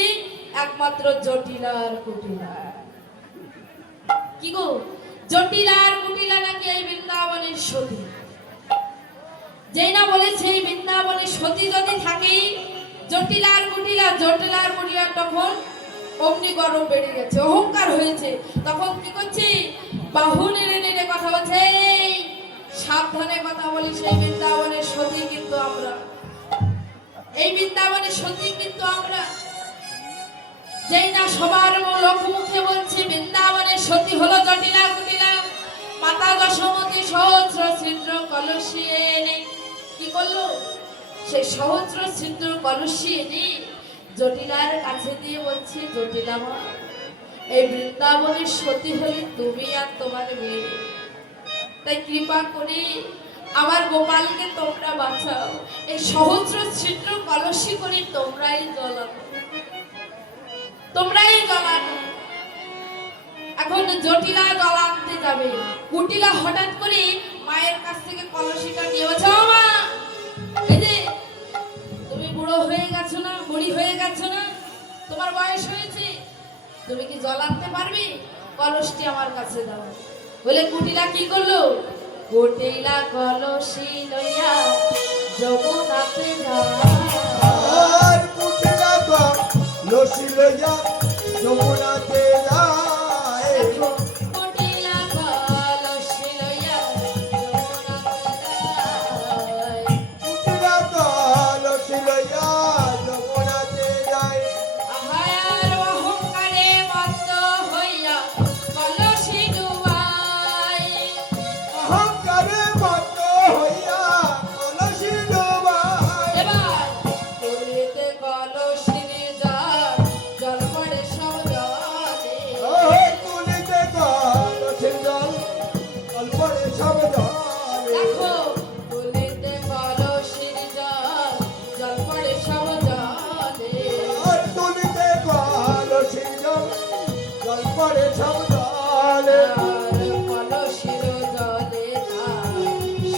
একমাত্র জটিলা আর কুটিলা। কি গো, জটিলা আর কুটিলা নাকি এই বৃন্দাবনের সতী। যেই না বলেছে এই বৃন্দাবনে সতী যদি থাকে, জটিলা আর কুটিলা তখন অগ্নি গরম বেড়ে গেছে, অহংকার হয়েছে। তখন কি করছে, বাহু নেড়ে নেড়ে কথা বলছে, এই সাবধানে কথা বলি, সেই বৃন্দাবনের সতী কিন্তু আমরা, এই বৃন্দাবনের সতী কিন্তু আমরা। যেই না সবার লোকমুখে বলছে বৃন্দাবনের সতী হলো জটিলা কুটিলা, মাতা দশমতী সহস্র ছিদ্র কলসি এনে কি করলো, সেই সহস্র ছিদ্র কলসি এনে জটিলার কাছে দিয়ে বলছে, জটিলা মা, এই বৃন্দাবনের সতী হলে তুমি আর তোমার মেয়ে, তাই কৃপা করে আমার গোপালকে তোমরা বাঁচাও, এই সহস্র ছিদ্র কলসি করে তোমরাই জ্বলানো, তোমরাই জ্বলানো। এখন জটিলা জল আনতে যাবে, কুটিলা হঠাৎ করে মায়ের কাছ থেকে কলসিটা নিয়ে বলছে, ও মা, এই যে তুমি বুড়ো হয়ে গেছো না, বুড়ি হয়ে গেছো না, তোমার বয়স হয়েছে, তুমি কি জল আনতে পারবে, কলসটি আমার কাছে দাও। বলে কুটিলা কি করলো, কুটিলা কলসি লইয়া যমুনাতে আর কুটিলা কলসি লইয়া যমুনাতে যায়। কুটিলা কলসি লইয়া যমুনাতে যায়। কুটিলা কলসি লইয়া যমুনাতে যায়। আহার অহংকারে মত্ত হইয়া কলসি ডুবায়। অহংকারে মত্ত হইয়া কলসি ডুবায়। এবার কলিতে কলসির জল পড়ে সব জলে। তুলিতে কলসির জল অল্পরে সব জলে। দেখো, কলিতে কলসির জল পড়ে সব জলে। আর তুলিতে কলসির জল অল্পরে সব জলে। আর কলসির জলে তার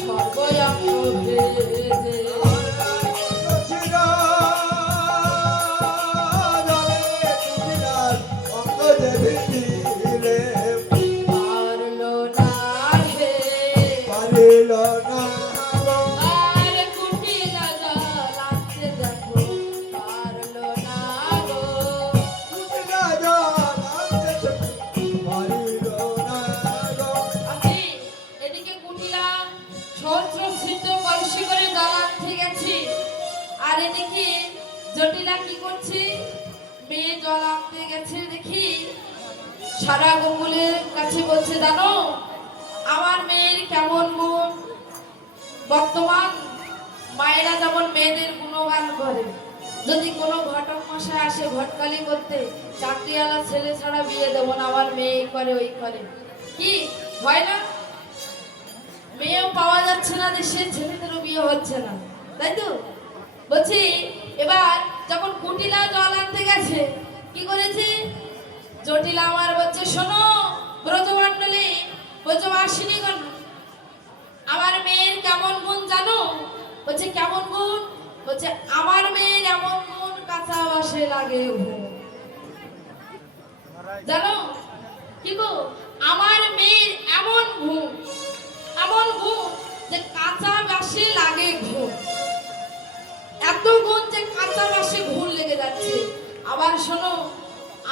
সর্বয়াঙ্গ ভেজে। কলসির জলে তুলিলার অঙ্গ যে ভিজিলে পারলো না হে, পারিল না গো। আর কুটিলা জল আনতে দেখো, পারলো না গো। কুটিলা জল আনতে পারিল না গো। আমি এদিকে কুটিলা সহস্র সিদ্ধ কলসি করে জল আনতে গেছি, আর এদিকে জটিলা কি করছে, মেয়ে জল আনতে গেছে দেখি সারা গোকুলের কাছে বলছে, জানো আমার মেয়ের কেমন গুণ। বর্তমান মায়েরা যেমন মেয়েদের গুণগান করে, যদি কোনো ঘটক মশাই আসে ঘটকালি করতে, চাকরিওয়ালা ছেলে ছাড়া বিয়ে দেবো না, আমার মেয়ে এই করে ওই করে, কি হয় না, মেয়েও পাওয়া যাচ্ছে না দেশে, ছেলেদেরও বিয়ে হচ্ছে না, তাই তো বলছি। এবার যখন কুটিলা জল আনতে গেছে, কি করেছে, জটিলা আমার বলছে, শোনো ব্রজমণ্ডলী, বলছে আসিনি কেন, আমার মেয়ের কেমন গুণ জানো, বলছে কেমন গুণ, বলছে আমার মেয়ের এমন গুণ কাঁচা বাসে লাগে ঘুম। জানো কি গো, আমার মেয়ের এমন গুণ যে কাঁচা বাসে লাগে ঘুম, এত গুণ যে কাঁচা বাসে ঘুম লেগে যাচ্ছে। আবার শোনো,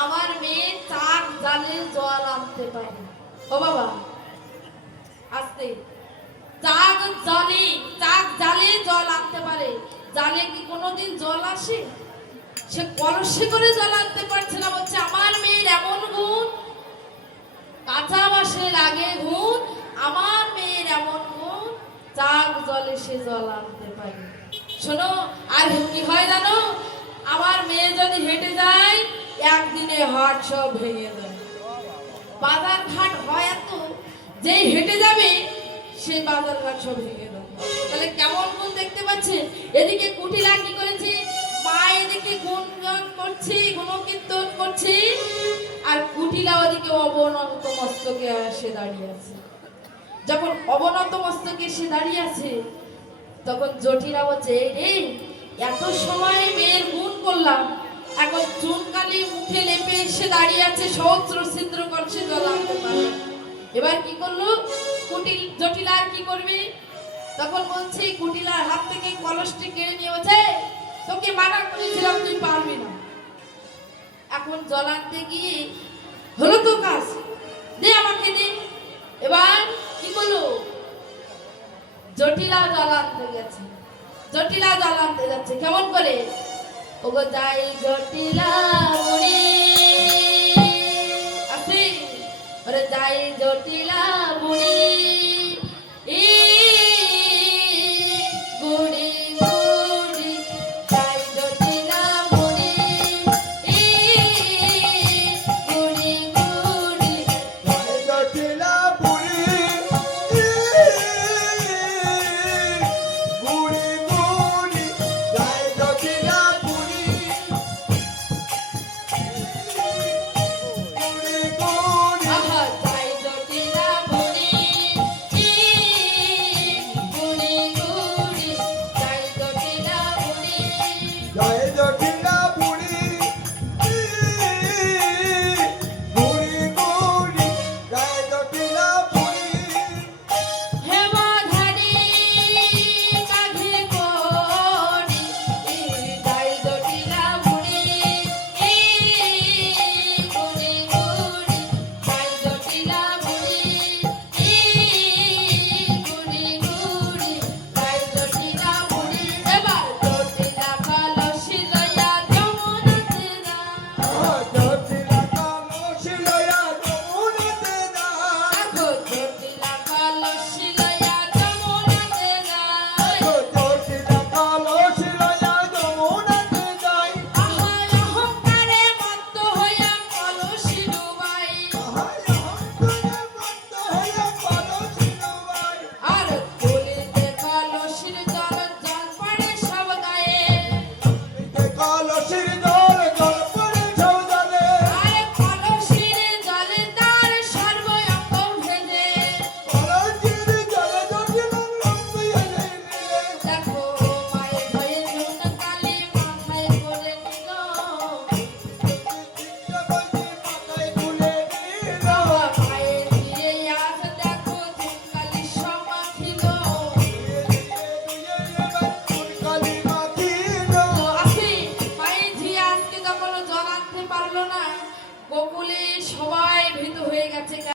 আমার মেয়ে চাক জালে জল আনতে পারে, ও বাবা আস্তে, চাক জালে জল আনতে পারে, জালে কি কোনোদিন জল আসে, সে কলসি করে জল আনতে পারছে না, বলছে আমার মেয়ের এমন গুণ, কাঁচা বাসে লাগে গুণ, আমার মেয়ের এমন গুণ, চাক জলে সে জল আনতে পারে। শোনো, আর কি হয় জানো, আমার মেয়ে যদি হেঁটে যায় একদিনে হাট সব ভেঙে যায়, বাজার ঘাট হয় এত, যেই হেঁটে যাবে সেই বাজার ঘাট সব ভেঙে দেয়। তাহলে কেমন গুণ দেখতে পাচ্ছেন। এদিকে কুটিলা কি করেছে, মা এদিকে গুণগান করছে, গুণকীর্তন করছে, আর কুটিলা ওদিকে অবনত মস্ত মস্তকে এসে দাঁড়িয়ে আছে। যখন অবনত মস্তকে এসে দাঁড়িয়ে আছে তখন জটিলা বলছে, রে এত সময় মেয়ের গুণ করলাম, এখন চুনকালি মুখে লেপে এসে দাঁড়িয়ে আছে, সহস্র ছিদ্র করছে, জল আনতে পারবে না। এবার কি করলো কুটিল, জটিলা আর কি করবে? তখন বলছি কুটিলার হাত থেকে কলসটি কেড়ে নিয়ে বলছে, তোকে মানা করেছিলাম তুই পারবি না। এখন জল আনতে গিয়ে হলো তো কাজ, দে আমাকে দে। এবার কি করলো, জটিলা জল আনতে গেছে, জটিলা জল আনতে যাচ্ছে কেমন করে, ওগো যাই জটিলা মুড়ি আসে, ওরে যাই জটিলা মুড়ি